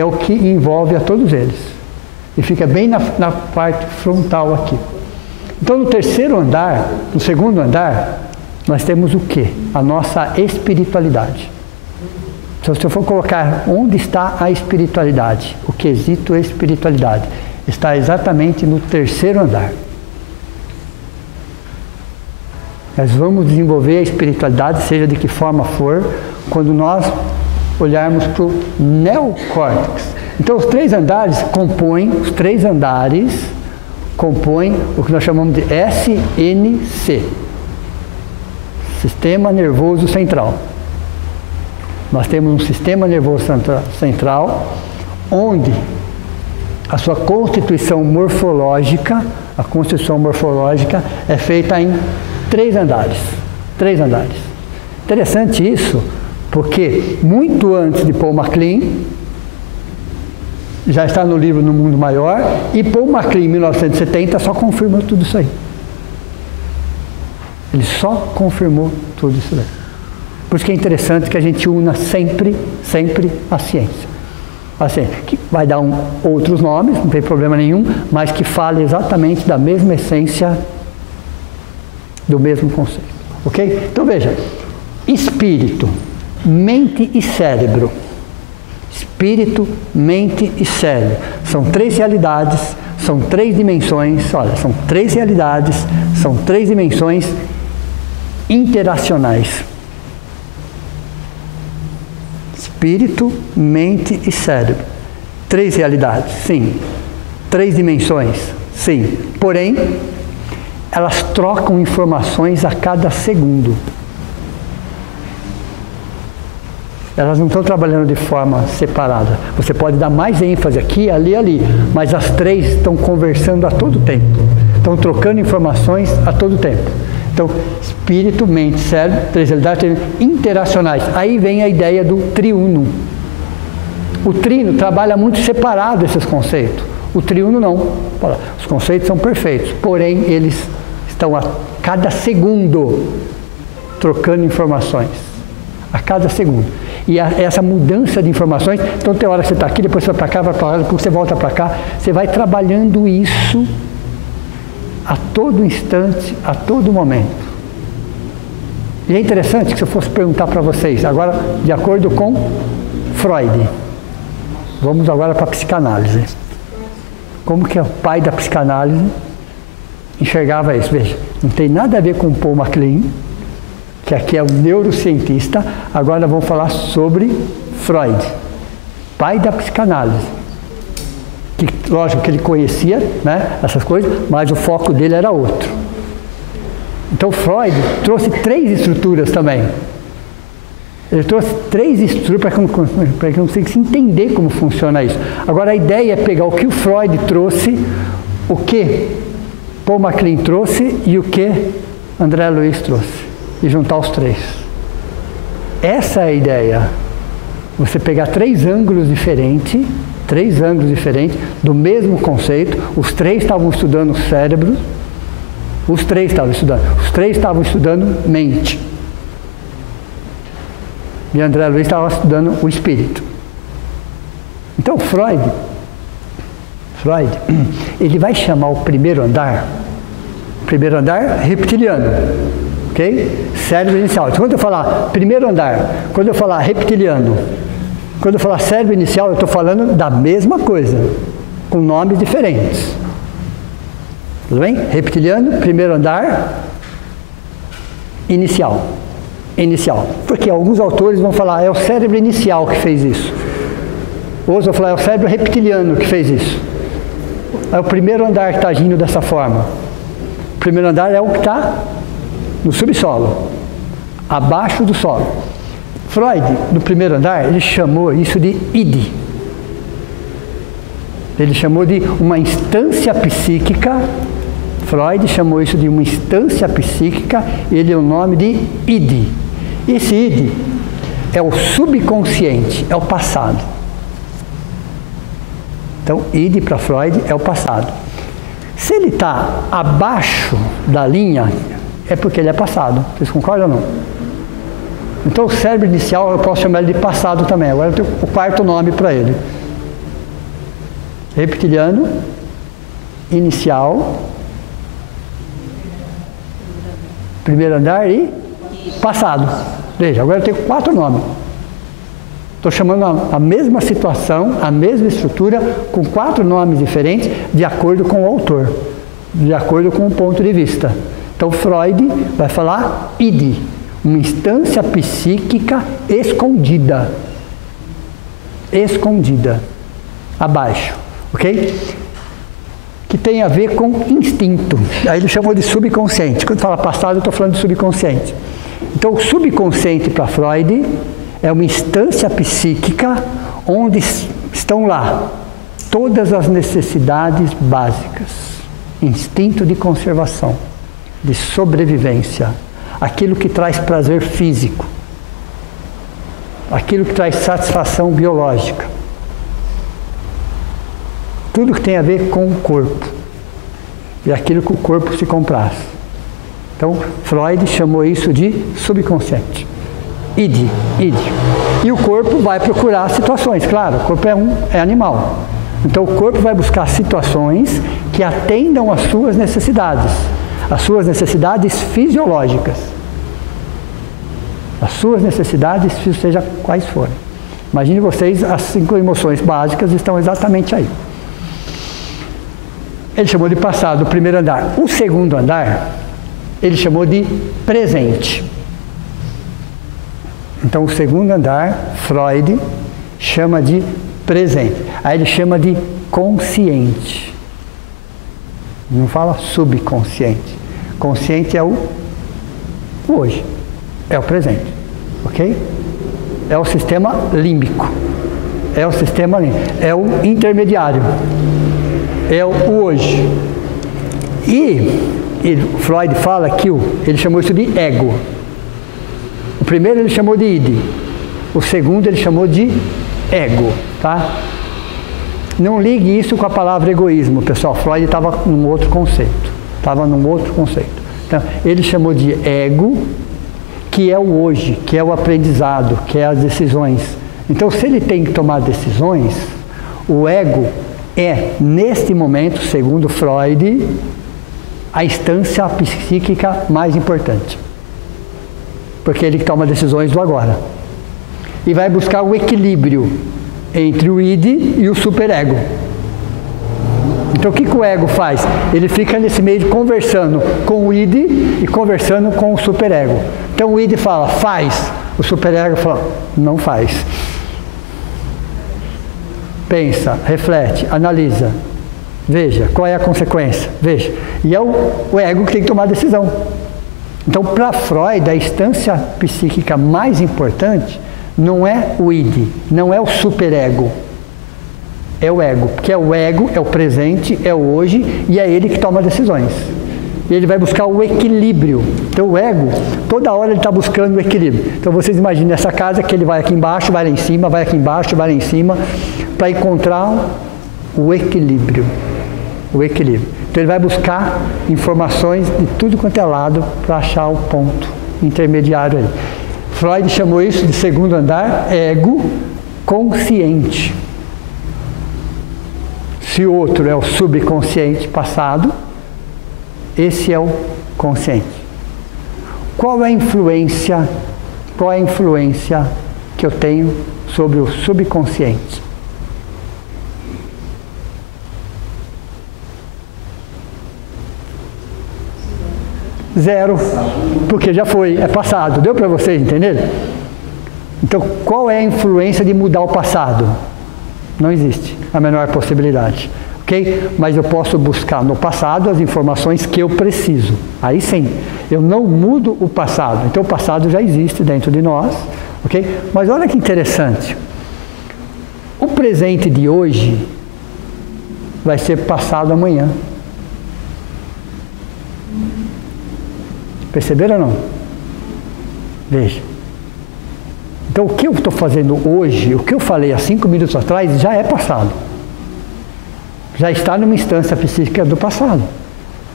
o que envolve a todos eles. E fica bem na parte frontal aqui. Então, no terceiro andar, no segundo andar, nós temos o quê? A nossa espiritualidade. Então, se eu for colocar onde está a espiritualidade, o quesito espiritualidade, está exatamente no terceiro andar. Nós vamos desenvolver a espiritualidade, seja de que forma for, quando nós olharmos para o neocórtex. Então, os três andares compõem o que nós chamamos de SNC, Sistema Nervoso Central. Nós temos um sistema nervoso central, onde a sua constituição morfológica é feita em 3 andares. 3 andares. Interessante isso, porque muito antes de Paul MacLean, já está no livro No Mundo Maior, e Paul MacLean, em 1970, só confirmou tudo isso aí. Ele só confirmou tudo isso aí. Por isso que é interessante que a gente una sempre a ciência. Assim, que vai dar outros nomes, não tem problema nenhum, mas que fale exatamente da mesma essência, do mesmo conceito. Ok? Então veja, espírito, mente e cérebro. Espírito, mente e cérebro. São 3 realidades, são 3 dimensões, olha, são 3 realidades, são 3 dimensões interacionais. Espírito, mente e cérebro. 3 realidades, sim. 3 dimensões, sim. Porém, elas trocam informações a cada segundo. Elas não estão trabalhando de forma separada. Você pode dar mais ênfase aqui, ali, mas as 3 estão conversando a todo tempo. Estão trocando informações a todo tempo. Então, espírito, mente, cérebro, 3 realidades interacionais. Aí vem a ideia do triuno. O trino trabalha muito separado esses conceitos. O triuno não. Os conceitos são perfeitos, porém eles estão a cada segundo trocando informações. A cada segundo. E essa mudança de informações, então tem hora que você está aqui, depois você vai para cá, vai para lá, depois você volta para cá, você vai trabalhando isso a todo instante, a todo momento. E é interessante que se eu fosse perguntar para vocês, agora de acordo com Freud, vamos agora para a psicanálise. Como que o pai da psicanálise enxergava isso? Veja, não tem nada a ver com Paul MacLean, que aqui é um neurocientista. Agora vamos falar sobre Freud, pai da psicanálise. Que, lógico que ele conhecia, né, essas coisas, mas o foco dele era outro. Então Freud trouxe 3 estruturas também. Ele trouxe 3 estruturas para que não se entender como funciona isso. Agora a ideia é pegar o que o Freud trouxe, o que Paul MacLean trouxe e o que André Luiz trouxe. E juntar os 3. Essa é a ideia. Você pegar 3 ângulos diferentes do mesmo conceito. Os 3 estavam estudando o cérebro. Os 3 estavam estudando mente. E André Luiz estava estudando o espírito. Então Freud, ele vai chamar o primeiro andar reptiliano. Ok? Cérebro inicial. Então, quando eu falar primeiro andar, quando eu falar reptiliano, quando eu falar cérebro inicial, eu estou falando da mesma coisa, com nomes diferentes. Tudo bem? Reptiliano, primeiro andar, inicial. Porque alguns autores vão falar, é o cérebro inicial que fez isso. Outros vão falar, é o cérebro reptiliano que fez isso. É o primeiro andar que está agindo dessa forma. O primeiro andar é o que está no subsolo, abaixo do solo. Freud, no primeiro andar, ele chamou isso de id. Ele chamou de uma instância psíquica. Freud chamou isso de uma instância psíquica. Ele é o nome de id. Esse id é o subconsciente, é o passado. Então, id para Freud é o passado. Se ele está abaixo da linha, é porque ele é passado. Vocês concordam ou não? Então o cérebro inicial eu posso chamar ele de passado também. Agora eu tenho o 4º nome para ele. Reptiliano, inicial, primeiro andar e passado. Veja, agora eu tenho 4 nomes. Estou chamando a mesma situação, a mesma estrutura, com 4 nomes diferentes, de acordo com o autor, de acordo com o ponto de vista. Então Freud vai falar id, uma instância psíquica escondida, abaixo, ok? Que tem a ver com instinto. Aí ele chamou de subconsciente. Quando fala passado, eu estou falando de subconsciente. Então o subconsciente para Freud é uma instância psíquica onde estão lá todas as necessidades básicas, instinto de conservação, de sobrevivência, aquilo que traz prazer físico, aquilo que traz satisfação biológica, tudo que tem a ver com o corpo e aquilo que o corpo se compraz. Então, Freud chamou isso de subconsciente, id. E o corpo vai procurar situações, claro, o corpo é animal. Então, o corpo vai buscar situações que atendam às suas necessidades fisiológicas. As suas necessidades, seja quais forem. Imagine vocês, as 5 emoções básicas estão exatamente aí. Ele chamou de passado o primeiro andar. O segundo andar, ele chamou de presente. Então, o segundo andar, Freud chama de presente. Aí ele chama de consciente. Não fala subconsciente. Consciente é o hoje, é o presente, ok? É o sistema límbico. É o sistema límbico. É o intermediário. É o hoje. E Freud fala que ele chamou isso de ego. O primeiro ele chamou de id. O segundo ele chamou de ego, tá? Não ligue isso com a palavra egoísmo, pessoal. Freud estava num outro conceito. Então, ele chamou de ego, que é o hoje, que é o aprendizado, que é as decisões. Então, se ele tem que tomar decisões, o ego é, neste momento, segundo Freud, a instância psíquica mais importante. Porque ele toma decisões do agora. E vai buscar o equilíbrio entre o id e o superego. Então o que o ego faz? Ele fica nesse meio de conversando com o id e conversando com o superego. Então o id fala, faz. O superego fala, não faz. Pensa, reflete, analisa. Veja, qual é a consequência? Veja. E é o ego que tem que tomar a decisão. Então, para Freud, a instância psíquica mais importante não é o id, não é o superego, é o ego. Porque é o ego, é o presente, é o hoje e é ele que toma decisões. E ele vai buscar o equilíbrio. Então, o ego, toda hora ele está buscando o equilíbrio. Então, vocês imaginem essa casa que ele vai aqui embaixo, vai lá em cima, vai aqui embaixo, vai lá em cima, para encontrar o equilíbrio. O equilíbrio. Então ele vai buscar informações de tudo quanto é lado para achar o ponto intermediário aí. Freud chamou isso de segundo andar, ego consciente. Se o outro é o subconsciente passado, esse é o consciente. Qual é a influência que eu tenho sobre o subconsciente? Zero, porque já foi, é passado. Deu para vocês entenderem? Então, qual é a influência de mudar o passado? Não existe a menor possibilidade, ok? Mas eu posso buscar no passado as informações que eu preciso. Aí sim, eu não mudo o passado. Então, o passado já existe dentro de nós, ok? Mas olha que interessante. O presente de hoje vai ser passado amanhã. Perceberam ou não? Veja. Então, o que eu estou fazendo hoje, o que eu falei há 5 minutos atrás, já é passado. Já está numa instância psíquica do passado.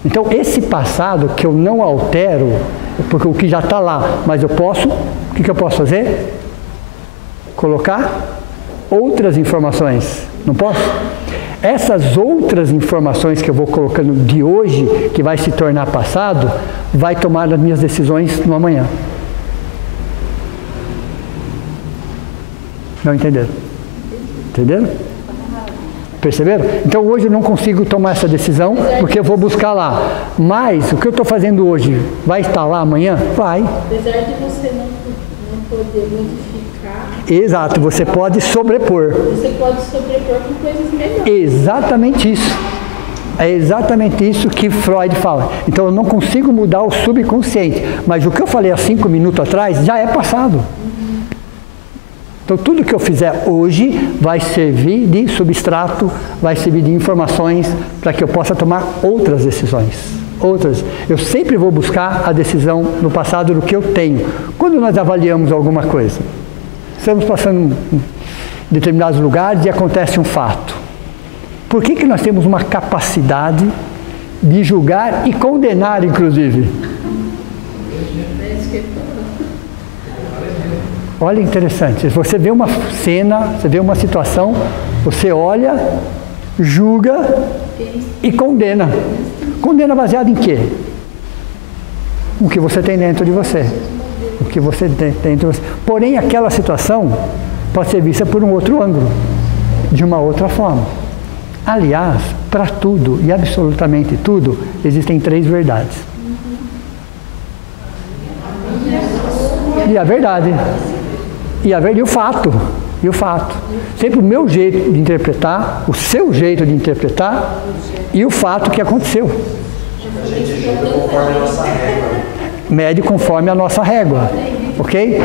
Então, esse passado que eu não altero, porque o que já está lá, mas eu posso, o que eu posso fazer? Colocar outras informações. Não posso? Essas outras informações que eu vou colocando de hoje, que vai se tornar passado, vai tomar as minhas decisões no amanhã. Não entenderam? Entenderam? Perceberam? Então hoje eu não consigo tomar essa decisão porque eu vou buscar lá. Mas o que eu estou fazendo hoje vai estar lá amanhã? Vai. Apesar de você não poder modificar. Exato, você pode sobrepor. Você pode sobrepor com coisas melhores. Exatamente isso. É exatamente isso que Freud fala. Então eu não consigo mudar o subconsciente. Mas o que eu falei há 5 minutos atrás já é passado. Então, tudo que eu fizer hoje vai servir de substrato, vai servir de informações para que eu possa tomar outras decisões. Eu sempre vou buscar a decisão no passado do que eu tenho. Quando nós avaliamos alguma coisa, estamos passando em determinados lugares e acontece um fato. Por que nós temos uma capacidade de julgar e condenar, inclusive? Olha, interessante, você vê uma cena, você vê uma situação, você olha, julga e condena. Condena baseado em quê? O que você tem dentro de você. O que você tem dentro de você. Porém, aquela situação pode ser vista por um outro ângulo, de uma outra forma. Aliás, para tudo e absolutamente tudo, existem 3 verdades. E a verdade. E o fato. E o fato. Sempre o meu jeito de interpretar, o seu jeito de interpretar e o fato que aconteceu. A gente julga conforme a nossa régua. Mede conforme a nossa régua. Ok?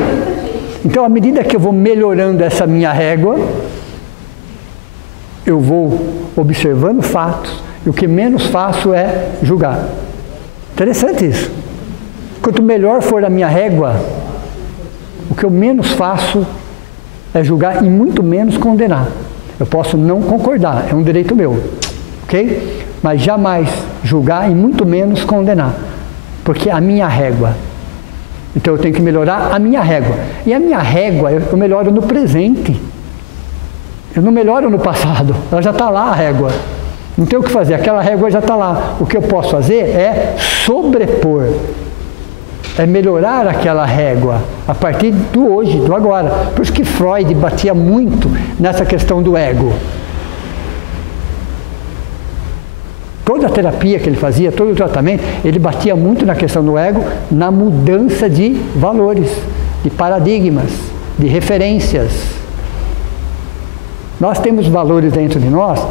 Então, à medida que eu vou melhorando essa minha régua, eu vou observando fatos, e o que menos faço é julgar. Interessante isso. Quanto melhor for a minha régua, o que eu menos faço é julgar e muito menos condenar. Eu posso não concordar, é um direito meu, ok? Mas jamais julgar e muito menos condenar, porque a minha régua. Então eu tenho que melhorar a minha régua. E a minha régua eu melhoro no presente. Eu não melhoro no passado, ela já está lá a régua. Não tem o que fazer, aquela régua já está lá. O que eu posso fazer é sobrepor, é melhorar aquela régua a partir do hoje, do agora. Por isso que Freud batia muito nessa questão do ego. Toda a terapia que ele fazia, todo o tratamento, ele batia muito na questão do ego, na mudança de valores, de paradigmas, de referências. Nós temos valores dentro de nós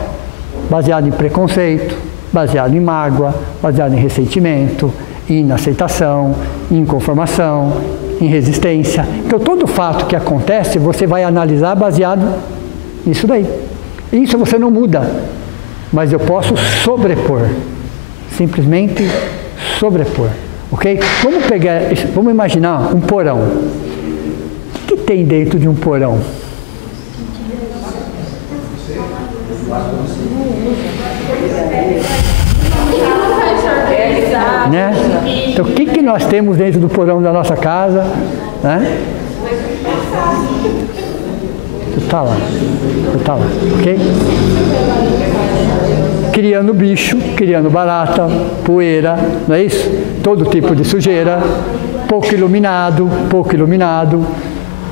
baseado em preconceito, baseado em mágoa, baseado em ressentimento, em inaceitação, em inconformação, em resistência. Então, todo fato que acontece, você vai analisar baseado nisso daí. Isso você não muda, mas eu posso sobrepor, simplesmente sobrepor, ok? Vamos imaginar um porão. O que tem dentro de um porão? Né? Então, o que nós temos dentro do porão da nossa casa? Né? Está lá, ok? Criando bicho, criando barata, poeira, não é isso? Todo tipo de sujeira, pouco iluminado,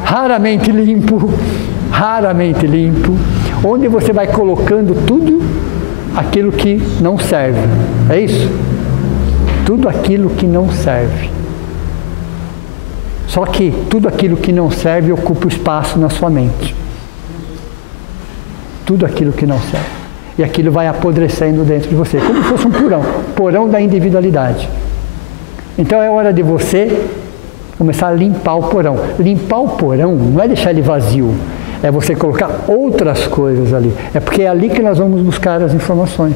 raramente limpo, onde você vai colocando tudo aquilo que não serve, é isso? Tudo aquilo que não serve. Só que tudo aquilo que não serve ocupa o espaço na sua mente. Tudo aquilo que não serve. E aquilo vai apodrecendo dentro de você, como se fosse um porão da individualidade. Então é hora de você começar a limpar o porão. Limpar o porão não é deixar ele vazio, é você colocar outras coisas ali. É porque é ali que nós vamos buscar as informações.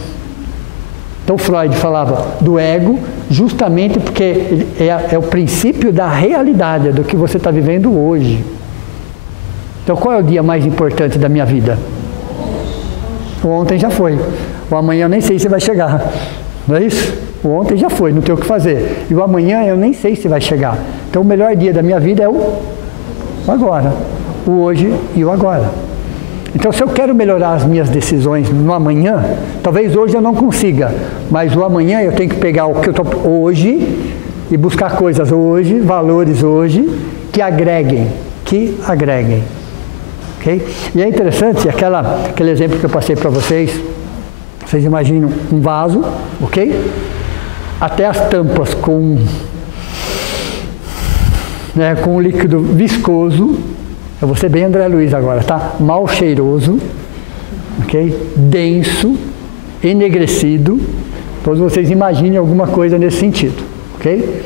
Então Freud falava do ego justamente porque é o princípio da realidade, do que você está vivendo hoje. Então qual é o dia mais importante da minha vida? O ontem já foi. O amanhã eu nem sei se vai chegar. Não é isso? O ontem já foi, não tem o que fazer. E o amanhã eu nem sei se vai chegar. Então o melhor dia da minha vida é o agora. O hoje e o agora. Então, se eu quero melhorar as minhas decisões no amanhã, talvez hoje eu não consiga, mas o amanhã eu tenho que pegar o que eu estou hoje e buscar coisas hoje, valores hoje, que agreguem. Okay? E é interessante, aquele exemplo que eu passei para vocês imaginam um vaso, ok? Até as tampas com um líquido viscoso. Eu vou ser bem André Luiz agora, tá? Mal cheiroso, ok? Denso, enegrecido. Todos vocês imaginem alguma coisa nesse sentido, ok?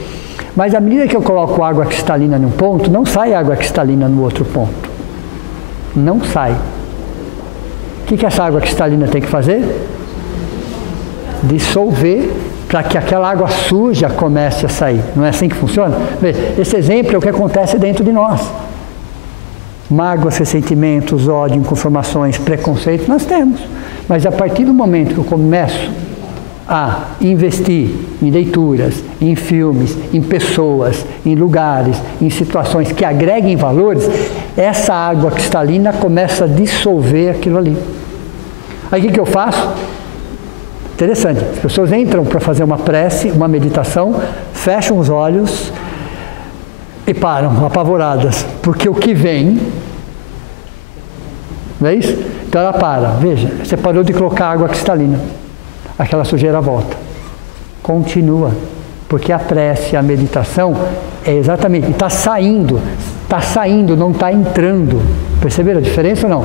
Mas à medida que eu coloco água cristalina num ponto, não sai água cristalina no outro ponto. Não sai. O que essa água cristalina tem que fazer? Dissolver para que aquela água suja comece a sair. Não é assim que funciona? Esse exemplo é o que acontece dentro de nós. Mágoas, ressentimentos, ódio, inconformações, preconceitos, nós temos. Mas a partir do momento que eu começo a investir em leituras, em filmes, em pessoas, em lugares, em situações que agreguem valores, essa água cristalina começa a dissolver aquilo ali. Aí o que eu faço? Interessante, as pessoas entram para fazer uma prece, uma meditação, fecham os olhos e param, apavoradas, porque o que vem, não é isso? Então ela para, veja, você parou de colocar água cristalina, aquela sujeira volta, continua, porque a prece, a meditação É exatamente, está saindo, não está entrando. Perceberam a diferença ou não?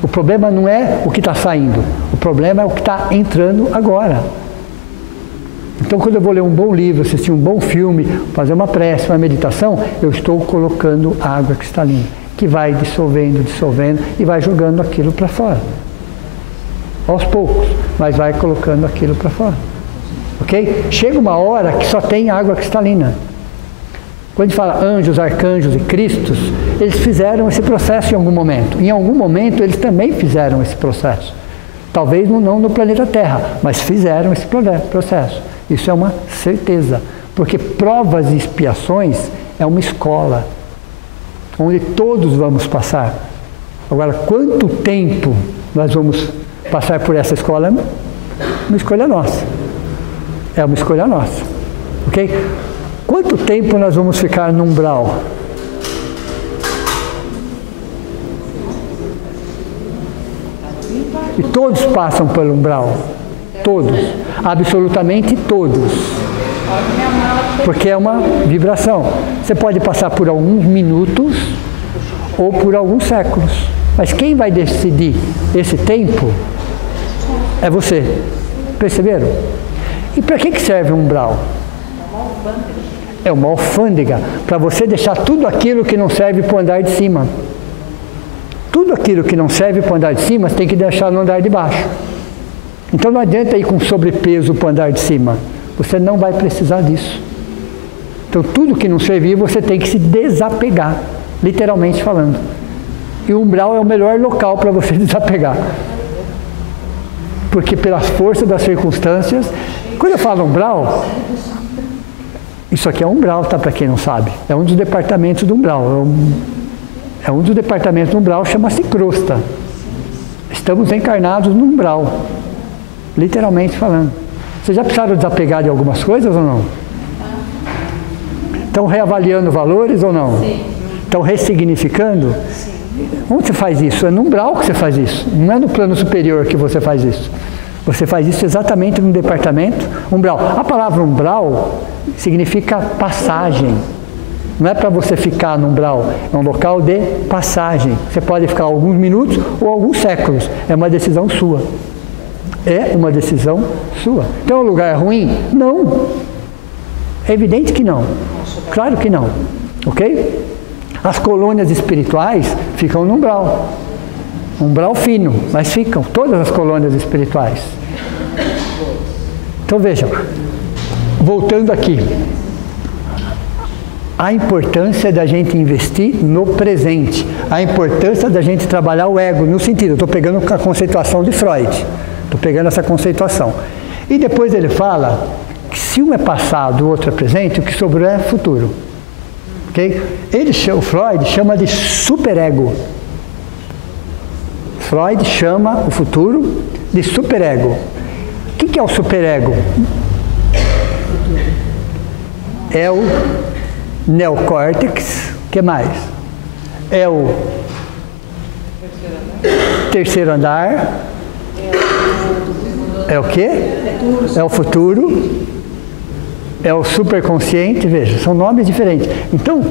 O problema não é o que está saindo, o problema é o que está entrando agora. Então, quando eu vou ler um bom livro, assistir um bom filme, fazer uma prece, uma meditação, eu estou colocando água cristalina, que vai dissolvendo e vai jogando aquilo para fora. Aos poucos, mas vai colocando aquilo para fora. Ok? Chega uma hora que só tem água cristalina. Quando a gente fala anjos, arcanjos e cristos, eles fizeram esse processo em algum momento. Em algum momento eles também fizeram esse processo. Talvez não no planeta Terra, mas fizeram esse processo. Isso é uma certeza. Porque provas e expiações é uma escola, onde todos vamos passar. Agora, quanto tempo nós vamos passar por essa escola? Uma escolha nossa. É uma escolha nossa. Ok? Quanto tempo nós vamos ficar no umbral? E todos passam pelo umbral. Todos. Absolutamente todos. Porque é uma vibração. Você pode passar por alguns minutos ou por alguns séculos. Mas quem vai decidir esse tempo é você. Perceberam? E para que serve o umbral? É uma alfândega, para você deixar tudo aquilo que não serve para o andar de cima. Tudo aquilo que não serve para o andar de cima, você tem que deixar no andar de baixo. Então não adianta ir com sobrepeso para o andar de cima. Você não vai precisar disso. Então tudo que não servir, você tem que se desapegar, literalmente falando. E o umbral é o melhor local para você desapegar. Porque pela força das circunstâncias, quando eu falo umbral, isso aqui é umbral, tá? Para quem não sabe. É um dos departamentos do umbral. É um dos departamentos do umbral, chama-se crosta. Estamos encarnados no umbral. Literalmente falando. Vocês já precisaram desapegar de algumas coisas ou não? Estão reavaliando valores ou não? Sim. Estão ressignificando? Sim. Onde você faz isso? É no umbral que você faz isso. Não é no plano superior que você faz isso. Você faz isso exatamente no departamento umbral. A palavra umbral significa passagem. Não é para você ficar no umbral, é um local de passagem. Você pode ficar alguns minutos ou alguns séculos. É uma decisão sua. É uma decisão sua. Então o lugar é ruim? Não. É evidente que não. Claro que não. Ok? As colônias espirituais ficam no umbral. Umbral fino, mas ficam todas as colônias espirituais. Então vejam, voltando aqui, a importância da gente investir no presente, a importância da gente trabalhar o ego, no sentido, eu estou pegando a conceituação de Freud, estou pegando essa conceituação. E depois ele fala que se um é passado, o outro é presente, o que sobrou é futuro. Okay? O Freud chama de superego. Freud chama o futuro de superego. O que é o superego? É o neocórtex. O que mais? É o terceiro andar. É o quê? É o futuro. É o superconsciente. Veja, são nomes diferentes. Então,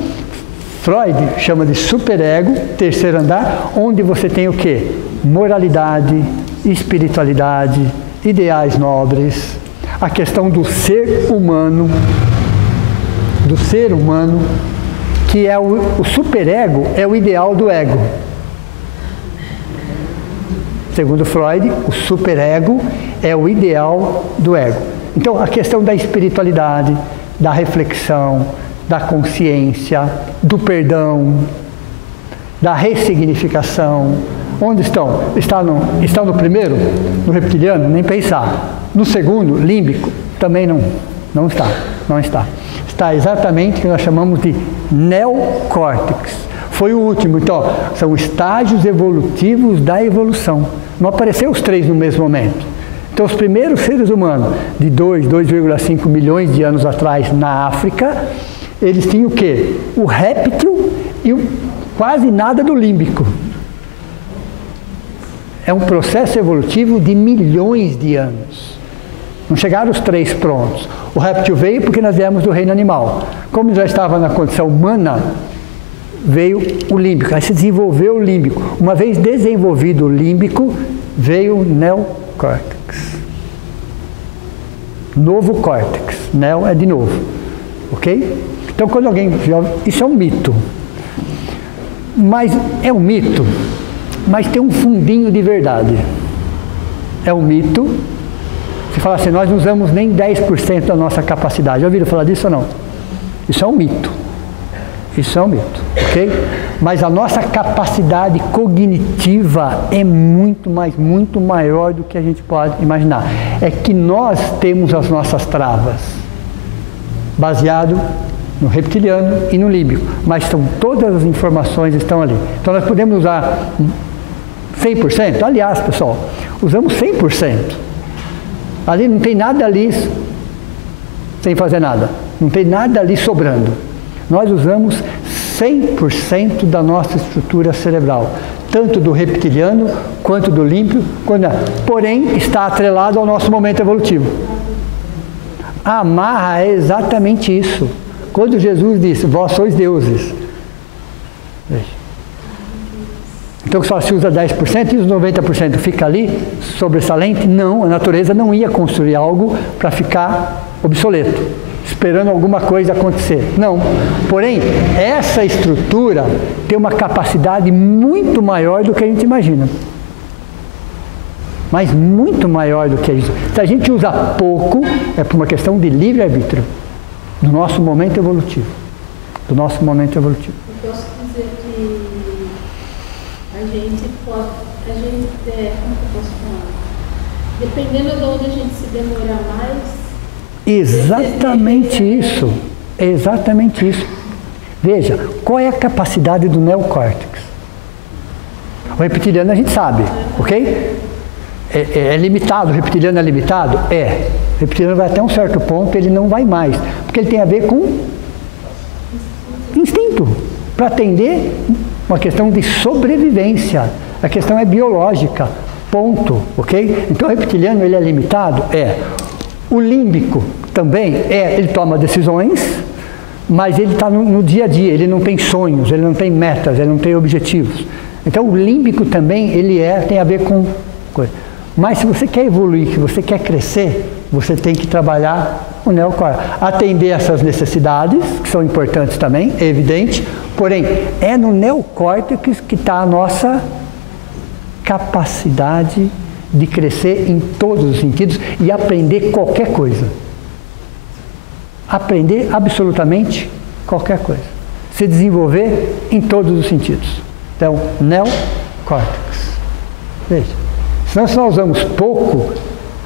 Freud chama de superego, terceiro andar, onde você tem o quê? Moralidade, espiritualidade, ideais nobres, a questão do ser humano, que é o superego, é o ideal do ego. Segundo Freud, o superego é o ideal do ego. Então, a questão da espiritualidade, da reflexão, da consciência, do perdão, da ressignificação. Onde estão? Estão no primeiro? No reptiliano? Nem pensar. No segundo, límbico? Também não está. Não está. Está exatamente o que nós chamamos de neocórtex. Foi o último. Então, são estágios evolutivos da evolução. Não apareceu os três no mesmo momento. Então, os primeiros seres humanos, de 2,5 milhões de anos atrás, na África, eles tinham o quê? O réptil e quase nada do límbico. É um processo evolutivo de milhões de anos. Não chegaram os 3 prontos. O réptil veio porque nós viemos do reino animal. Como já estava na condição humana, veio o límbico. Aí se desenvolveu o límbico. Uma vez desenvolvido o límbico, veio o neocórtex. Novo córtex. Neo é de novo. Ok? Então quando alguém... Isso é um mito. Mas é um mito, mas tem um fundinho de verdade. É um mito. Se falar assim, nós não usamos nem 10% da nossa capacidade. Já ouviram falar disso ou não? Isso é um mito. Isso é um mito, ok? Mas a nossa capacidade cognitiva é muito maior do que a gente pode imaginar. É que nós temos as nossas travas, baseado no reptiliano e no límbico, mas todas as informações estão ali. Então nós podemos usar 100%, aliás, pessoal, usamos 100%. Ali não tem nada ali sem fazer nada, não tem nada ali sobrando. Nós usamos 100% da nossa estrutura cerebral, tanto do reptiliano quanto do límbico, porém está atrelado ao nosso momento evolutivo. A amarra é exatamente isso. Quando Jesus disse, vós sois deuses. Veja. Então só se usa 10% e os 90% fica ali, sobressalente? Não, a natureza não ia construir algo para ficar obsoleto, esperando alguma coisa acontecer. Não. Porém, essa estrutura tem uma capacidade muito maior do que a gente imagina. Mas muito maior do que isso. Se a gente usa pouco, é por uma questão de livre-arbítrio. Do nosso momento evolutivo. Do nosso momento evolutivo. Eu posso dizer que a gente pode, como que eu posso falar? Dependendo de onde a gente se demorar mais. Exatamente isso. Exatamente isso. Veja, qual é a capacidade do neocórtex? O reptiliano a gente sabe, ok? É limitado, o reptiliano é limitado? É. O reptiliano vai até um certo ponto, ele não vai mais. Porque ele tem a ver com instinto. Para atender uma questão de sobrevivência. A questão é biológica. Ponto. Ok? Então o reptiliano ele é limitado? É. O límbico também é. Ele toma decisões, mas ele está no dia a dia. Ele não tem sonhos, ele não tem metas, ele não tem objetivos. Então o límbico também ele tem a ver com coisa. Mas se você quer evoluir, se você quer crescer, você tem que trabalhar o neocórtex. Atender essas necessidades, que são importantes também, é evidente, porém, é no neocórtex que está a nossa capacidade de crescer em todos os sentidos e aprender qualquer coisa. Aprender absolutamente qualquer coisa. Se desenvolver em todos os sentidos. Então, neocórtex. Veja. Senão, se nós usamos pouco,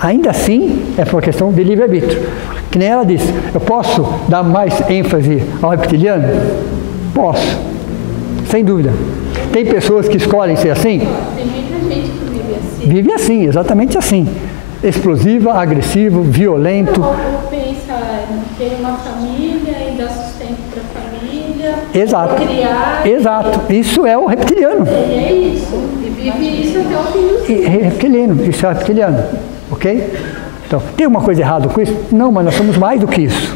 ainda assim é por uma questão de livre-arbítrio. Que nem ela disse, eu posso dar mais ênfase ao reptiliano? Posso, sem dúvida. Tem pessoas que escolhem ser assim? Tem muita gente que vive assim. Vive assim, exatamente assim. Explosiva, agressivo, violento. Ou pensa em ter uma família e dar sustento para a família. Exato. Criar. Exato. Isso é o reptiliano. É isso. E vive isso até o fim do dia. Reptiliano, isso é reptiliano. Ok? Então, tem uma coisa errada com isso? Não, mas nós somos mais do que isso.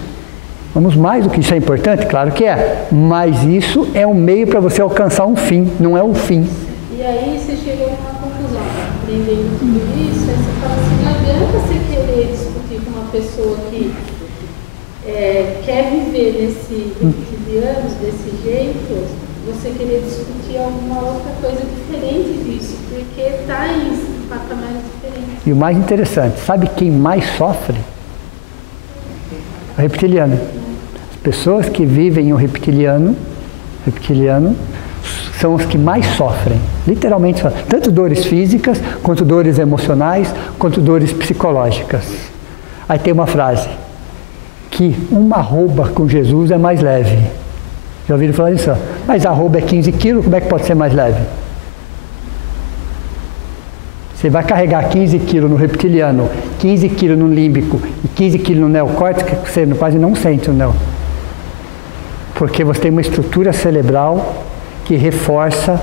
Somos mais do que isso. É importante? Claro que é. Mas isso é um meio para você alcançar um fim, não é o fim. E aí você chegou a uma conclusão, aprendendo tudo isso, aí você fala assim, não adianta você querer discutir com uma pessoa que quer viver nesse reptiliano, desse jeito, você querer discutir alguma outra coisa diferente disso, porque está em patamares diferentes. E o mais interessante, sabe quem mais sofre? O reptiliano. As pessoas que vivem o reptiliano são os que mais sofrem, literalmente, tanto dores físicas, quanto dores emocionais, quanto dores psicológicas. Aí tem uma frase, que uma arroba com Jesus é mais leve. Já ouviram falar isso? Mas a arroba é 15 quilos, como é que pode ser mais leve? Você vai carregar 15 quilos no reptiliano, 15 quilos no límbico e 15 quilos no neocórtex, você quase não sente o neo. Porque você tem uma estrutura cerebral que reforça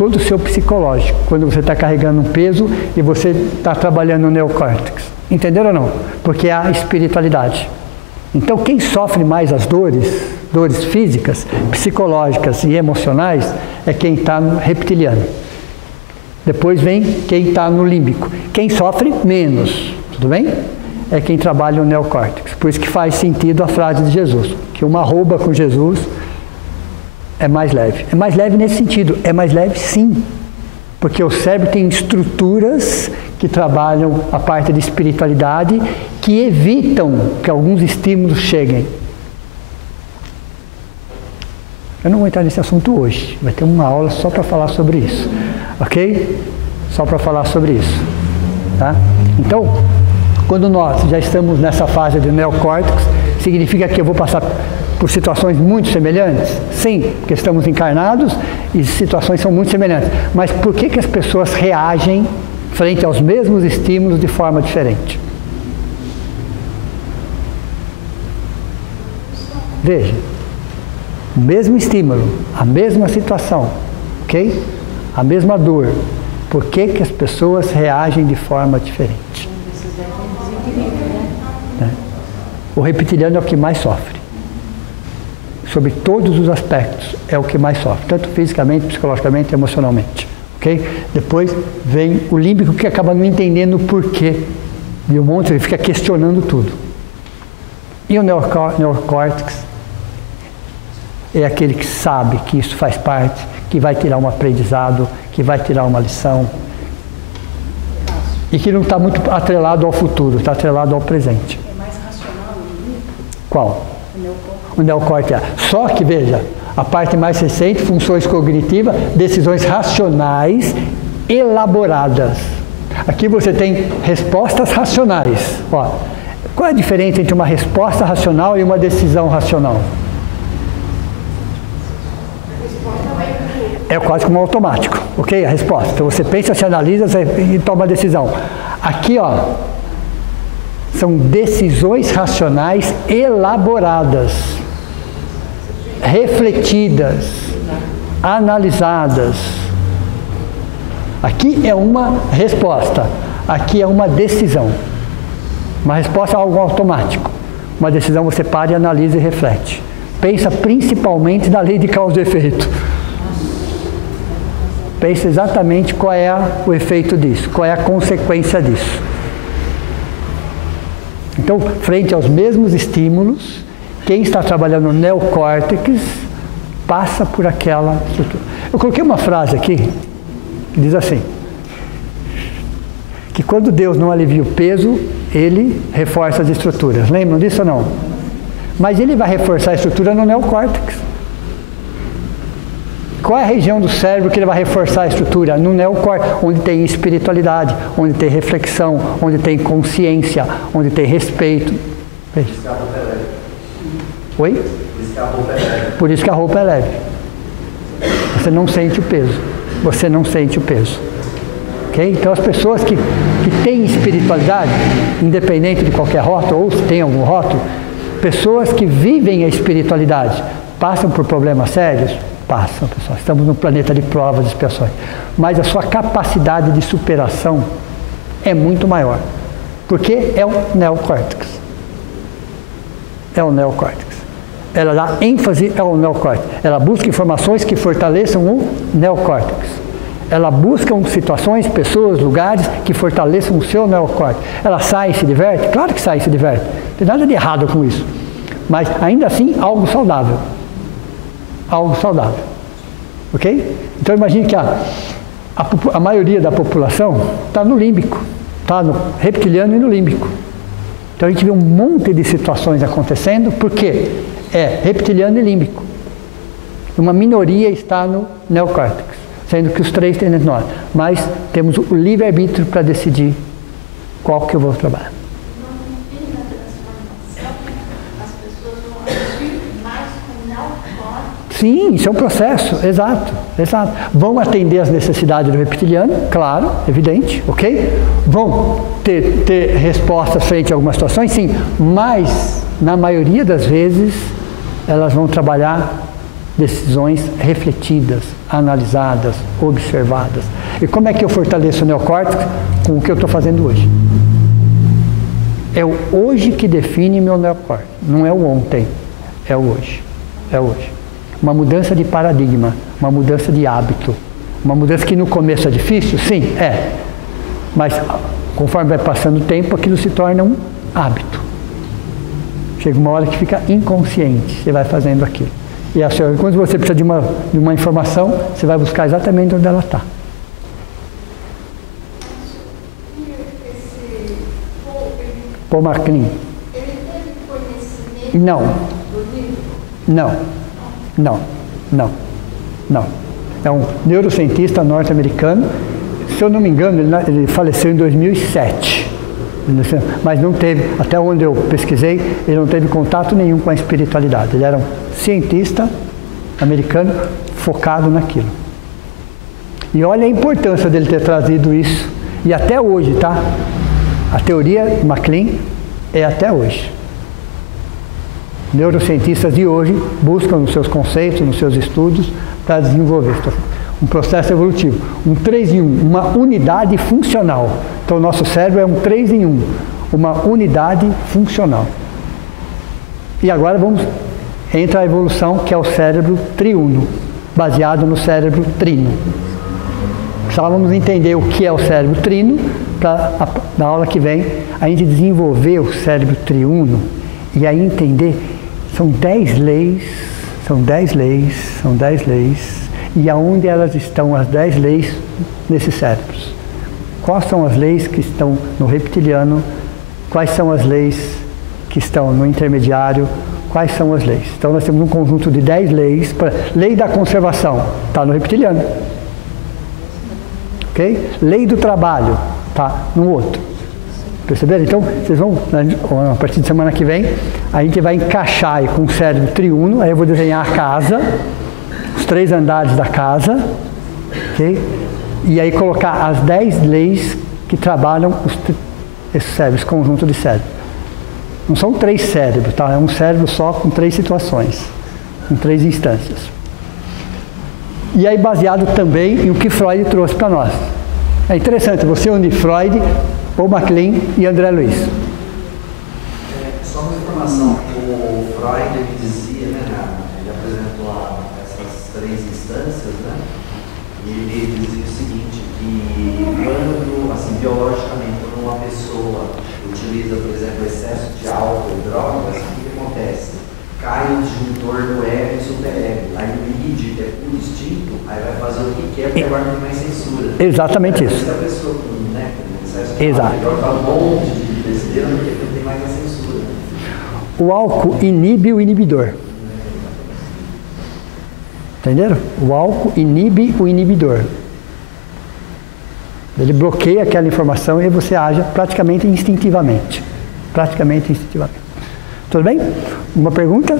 todo o seu psicológico, quando você está carregando um peso e você está trabalhando no neocórtex. Entenderam ou não? Porque é a espiritualidade. Então, quem sofre mais as dores físicas, psicológicas e emocionais, é quem está no reptiliano. Depois vem quem está no límbico. Quem sofre menos, tudo bem? É quem trabalha no neocórtex. Por isso que faz sentido a frase de Jesus, que uma arroba com Jesus é mais leve. É mais leve nesse sentido, é mais leve sim, porque o cérebro tem estruturas que trabalham a parte de espiritualidade que evitam que alguns estímulos cheguem. Eu não vou entrar nesse assunto hoje, vai ter uma aula só para falar sobre isso, ok? Só para falar sobre isso, tá? Então, quando nós já estamos nessa fase do neocórtex, significa que eu vou passar por situações muito semelhantes? Sim, porque estamos encarnados e situações são muito semelhantes. Mas por que as pessoas reagem frente aos mesmos estímulos de forma diferente? Veja, o mesmo estímulo, a mesma situação, ok? A mesma dor. Por que as pessoas reagem de forma diferente? O reptiliano é o que mais sofre. Sobre todos os aspectos, é o que mais sofre, tanto fisicamente, psicologicamente, emocionalmente. Okay? Depois vem o límbico, que acaba não entendendo o porquê. E um monte, ele fica questionando tudo. E o neocórtex é aquele que sabe que isso faz parte, que vai tirar um aprendizado, que vai tirar uma lição. E que não está muito atrelado ao futuro, está atrelado ao presente. É mais racional o límbico? Qual? O neocórtex. O neocórtex. Só que, veja, a parte mais recente, funções cognitivas, decisões racionais elaboradas. Aqui você tem respostas racionais. Ó, qual é a diferença entre uma resposta racional e uma decisão racional? É quase como um automático, ok? A resposta. Então você pensa, se analisa e toma a decisão. Aqui, ó, são decisões racionais elaboradas, refletidas, analisadas. Aqui é uma resposta, aqui é uma decisão. Uma resposta é algo automático. Uma decisão você para e analisa e reflete. Pensa principalmente na lei de causa e efeito. Pensa exatamente qual é o efeito disso, qual é a consequência disso. Então, frente aos mesmos estímulos, quem está trabalhando no neocórtex passa por aquela estrutura. Eu coloquei uma frase aqui que diz assim, que quando Deus não alivia o peso, Ele reforça as estruturas. Lembram disso ou não? Mas Ele vai reforçar a estrutura no neocórtex. Qual é a região do cérebro que ele vai reforçar a estrutura? No neocórtex, onde tem espiritualidade, onde tem reflexão, onde tem consciência, onde tem respeito. Veja. Oi? Por isso que a roupa é leve. Você não sente o peso. Você não sente o peso. Okay? Então as pessoas que têm espiritualidade, independente de qualquer rótulo, ou se tem algum rótulo, pessoas que vivem a espiritualidade, passam por problemas sérios? Passam, pessoal. Estamos num planeta de provas e expiações. Mas a sua capacidade de superação é muito maior. Porque é o neocórtex. É o neocórtex. Ela dá ênfase ao neocórtex. Ela busca informações que fortaleçam o neocórtex. Ela busca situações, pessoas, lugares que fortaleçam o seu neocórtex. Ela sai e se diverte? Claro que sai e se diverte. Não tem nada de errado com isso. Mas, ainda assim, algo saudável. Algo saudável. Ok? Então imagine que a maioria da população está no límbico, está no reptiliano e no límbico. Então a gente vê um monte de situações acontecendo, porque é reptiliano e límbico. Uma minoria está no neocórtex, sendo que os três têm dentro de nós. Mas temos o livre-arbítrio para decidir qual que eu vou trabalhar. Sim, isso é um processo, exato, exato. Vão atender as necessidades do reptiliano, claro, evidente, ok? Vão ter respostas frente a algumas situações, sim, mas na maioria das vezes elas vão trabalhar decisões refletidas, analisadas, observadas. E como é que eu fortaleço o neocórtex? Com o que eu estou fazendo hoje. É o hoje que define meu neocórtex, não é o ontem, é o hoje. É hoje. Uma mudança de paradigma, uma mudança de hábito. Uma mudança que no começo é difícil? Sim, é. Mas conforme vai passando o tempo, aquilo se torna um hábito. Chega uma hora que fica inconsciente, você vai fazendo aquilo. E quando você precisa de uma informação, você vai buscar exatamente onde ela está. Paul MacLean. Não. É um neurocientista norte-americano. Se eu não me engano, ele faleceu em 2007. Mas não teve, até onde eu pesquisei, ele não teve contato nenhum com a espiritualidade. Ele era um cientista americano focado naquilo. E olha a importância dele ter trazido isso. E até hoje, tá? A teoria MacLean é até hoje. Neurocientistas de hoje buscam nos seus conceitos, nos seus estudos, para desenvolver um processo evolutivo. Um 3 em 1, uma unidade funcional. Então o nosso cérebro é um 3 em 1, uma unidade funcional. E agora entra a evolução, que é o cérebro triuno, baseado no cérebro trino. Precisávamos entender o que é o cérebro trino, para na aula que vem a gente desenvolver o cérebro triuno e aí entender, são 10 leis, e aonde elas estão, as 10 leis nesses cérebros. Quais são as leis que estão no reptiliano, quais são as leis que estão no intermediário, quais são as leis. Então nós temos um conjunto de 10 leis, lei da conservação, está no reptiliano. Ok? Lei do trabalho, está no outro. Perceberam? Então, vocês vão, a partir de semana que vem, a gente vai encaixar aí com o cérebro triuno, aí eu vou desenhar a casa, os 3 andares da casa, ok? E aí colocar as 10 leis que trabalham esse cérebro, esse conjunto de cérebro. Não são 3 cérebros, tá? É um cérebro só com 3 situações, com 3 instâncias. E aí baseado também em o que Freud trouxe para nós. É interessante, você unir Freud, Paul MacLean e André Luiz. Só uma informação, o Freud ele dizia, né, ele apresentou essas 3 instâncias, né, e ele dizia o seguinte, que quando, assim, biologicamente, quando uma pessoa utiliza, por exemplo, excesso de álcool e drogas, o que acontece? Cai o disjuntor do ego e superego, aí o id, que é puro instinto, aí vai fazer o que quer, porque agora não tem mais censura. Exatamente isso. Se a pessoa, né, exato. Joga um monte de besteira porque não tem mais a censura. O álcool inibe o inibidor. Entenderam? O álcool inibe o inibidor. Ele bloqueia aquela informação e você age praticamente instintivamente. Praticamente instintivamente. Tudo bem? Uma pergunta?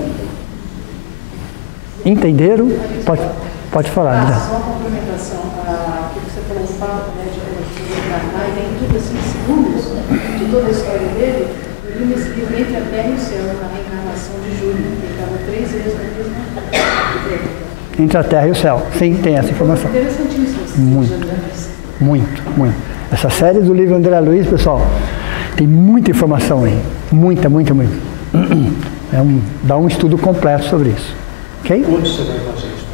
Entenderam? Pode falar. Só uma complementação. O que você falou, o fato, né, de encarnar, e em tudo assim, segundos de toda a história dele, eu li nesse livro Entre a Terra e o Céu, na reencarnação de Júlio, ele estava 3 vezes na mesma terra. Entre a Terra e o Céu. Sim, tem essa informação. Interessantíssimo. Muito. Essa série do livro André Luiz, pessoal, tem muita informação aí. Muita. Dá um estudo completo sobre isso. Ok? Onde você vai fazer isso?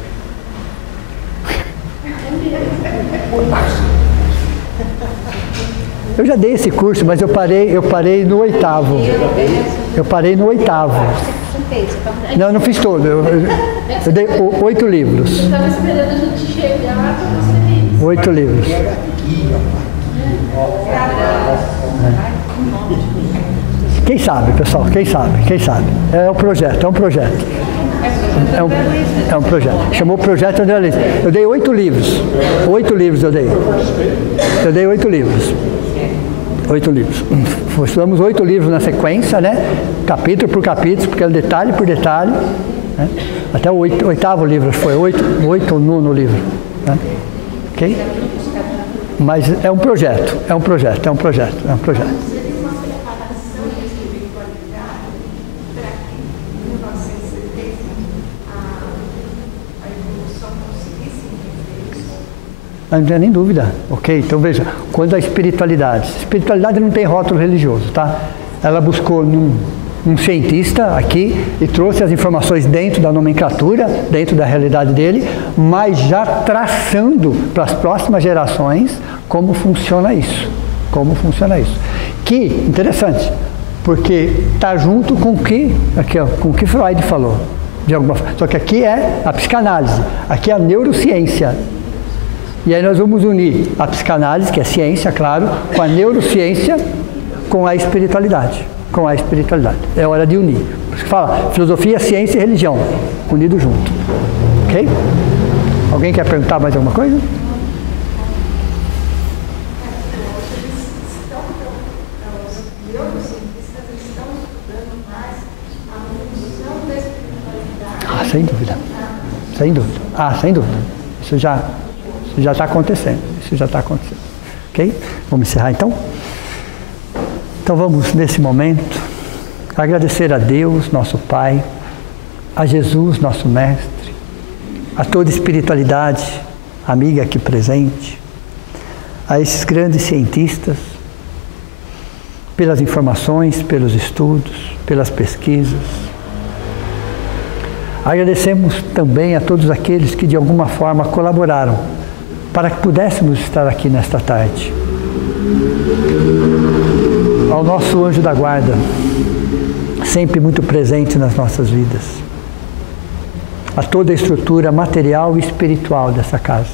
Eu já dei esse curso, mas eu parei no 8º. Eu parei no 8º. Não, eu não fiz todo. Eu dei 8 livros. Eu estava esperando a gente chegar para você. 8 livros. Quem sabe, pessoal? Quem sabe? É um projeto. É um projeto. Chamou Projeto André Luiz. Eu dei 8 livros. 8 livros eu dei. Eu dei 8 livros. 8 livros. Estudamos 8 livros na sequência, né? Capítulo por capítulo, porque é detalhe por detalhe. Né? Até o 8º livro, foi 8 ou 9º livro. Né? Ok? Mas é um projeto. Não tem nem dúvida, ok? Então veja, quando a espiritualidade não tem rótulo religioso, tá? Ela buscou um cientista aqui e trouxe as informações dentro da nomenclatura, dentro da realidade dele, mas já traçando para as próximas gerações como funciona isso. Como funciona isso. Que, interessante, porque está junto com o que, aqui, ó, com o que Freud falou, de alguma forma. Só que aqui é a psicanálise, aqui é a neurociência. E aí nós vamos unir a psicanálise, que é ciência, claro, com a neurociência, com a espiritualidade. Com a espiritualidade. É hora de unir. Por isso que fala filosofia, ciência e religião, unido junto. Ok? Alguém quer perguntar mais alguma coisa? Sem dúvida. Sem dúvida. Sem dúvida. Isso já está acontecendo. Isso já está acontecendo. Ok? Vamos encerrar então? Então vamos, nesse momento, agradecer a Deus, nosso Pai, a Jesus, nosso Mestre, a toda a espiritualidade amiga aqui presente, a esses grandes cientistas, pelas informações, pelos estudos, pelas pesquisas. Agradecemos também a todos aqueles que de alguma forma colaboraram para que pudéssemos estar aqui nesta tarde. Ao nosso anjo da guarda, sempre muito presente nas nossas vidas. A toda a estrutura material e espiritual dessa casa.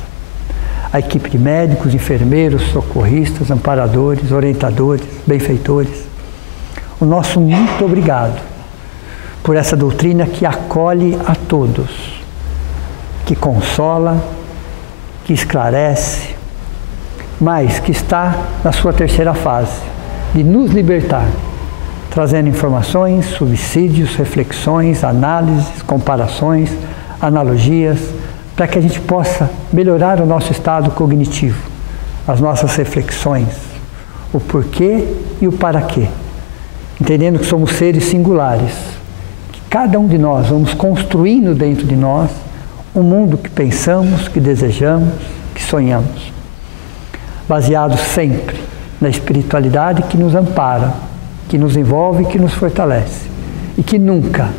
A equipe de médicos, enfermeiros, socorristas, amparadores, orientadores, benfeitores. O nosso muito obrigado por essa doutrina que acolhe a todos, que consola, que esclarece, mas que está na sua terceira fase, de nos libertar, trazendo informações, subsídios, reflexões, análises, comparações, analogias, para que a gente possa melhorar o nosso estado cognitivo, as nossas reflexões, o porquê e o para quê, entendendo que somos seres singulares, que cada um de nós vamos construindo dentro de nós um mundo que pensamos, que desejamos, que sonhamos, baseado sempre na espiritualidade que nos ampara, que nos envolve, que nos fortalece. E que nunca,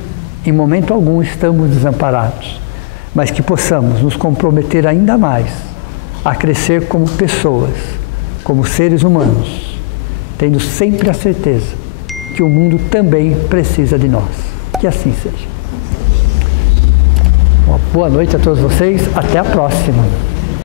em momento algum, estamos desamparados, mas que possamos nos comprometer ainda mais a crescer como pessoas, como seres humanos, tendo sempre a certeza que o mundo também precisa de nós. Que assim seja. Uma boa noite a todos vocês, até a próxima.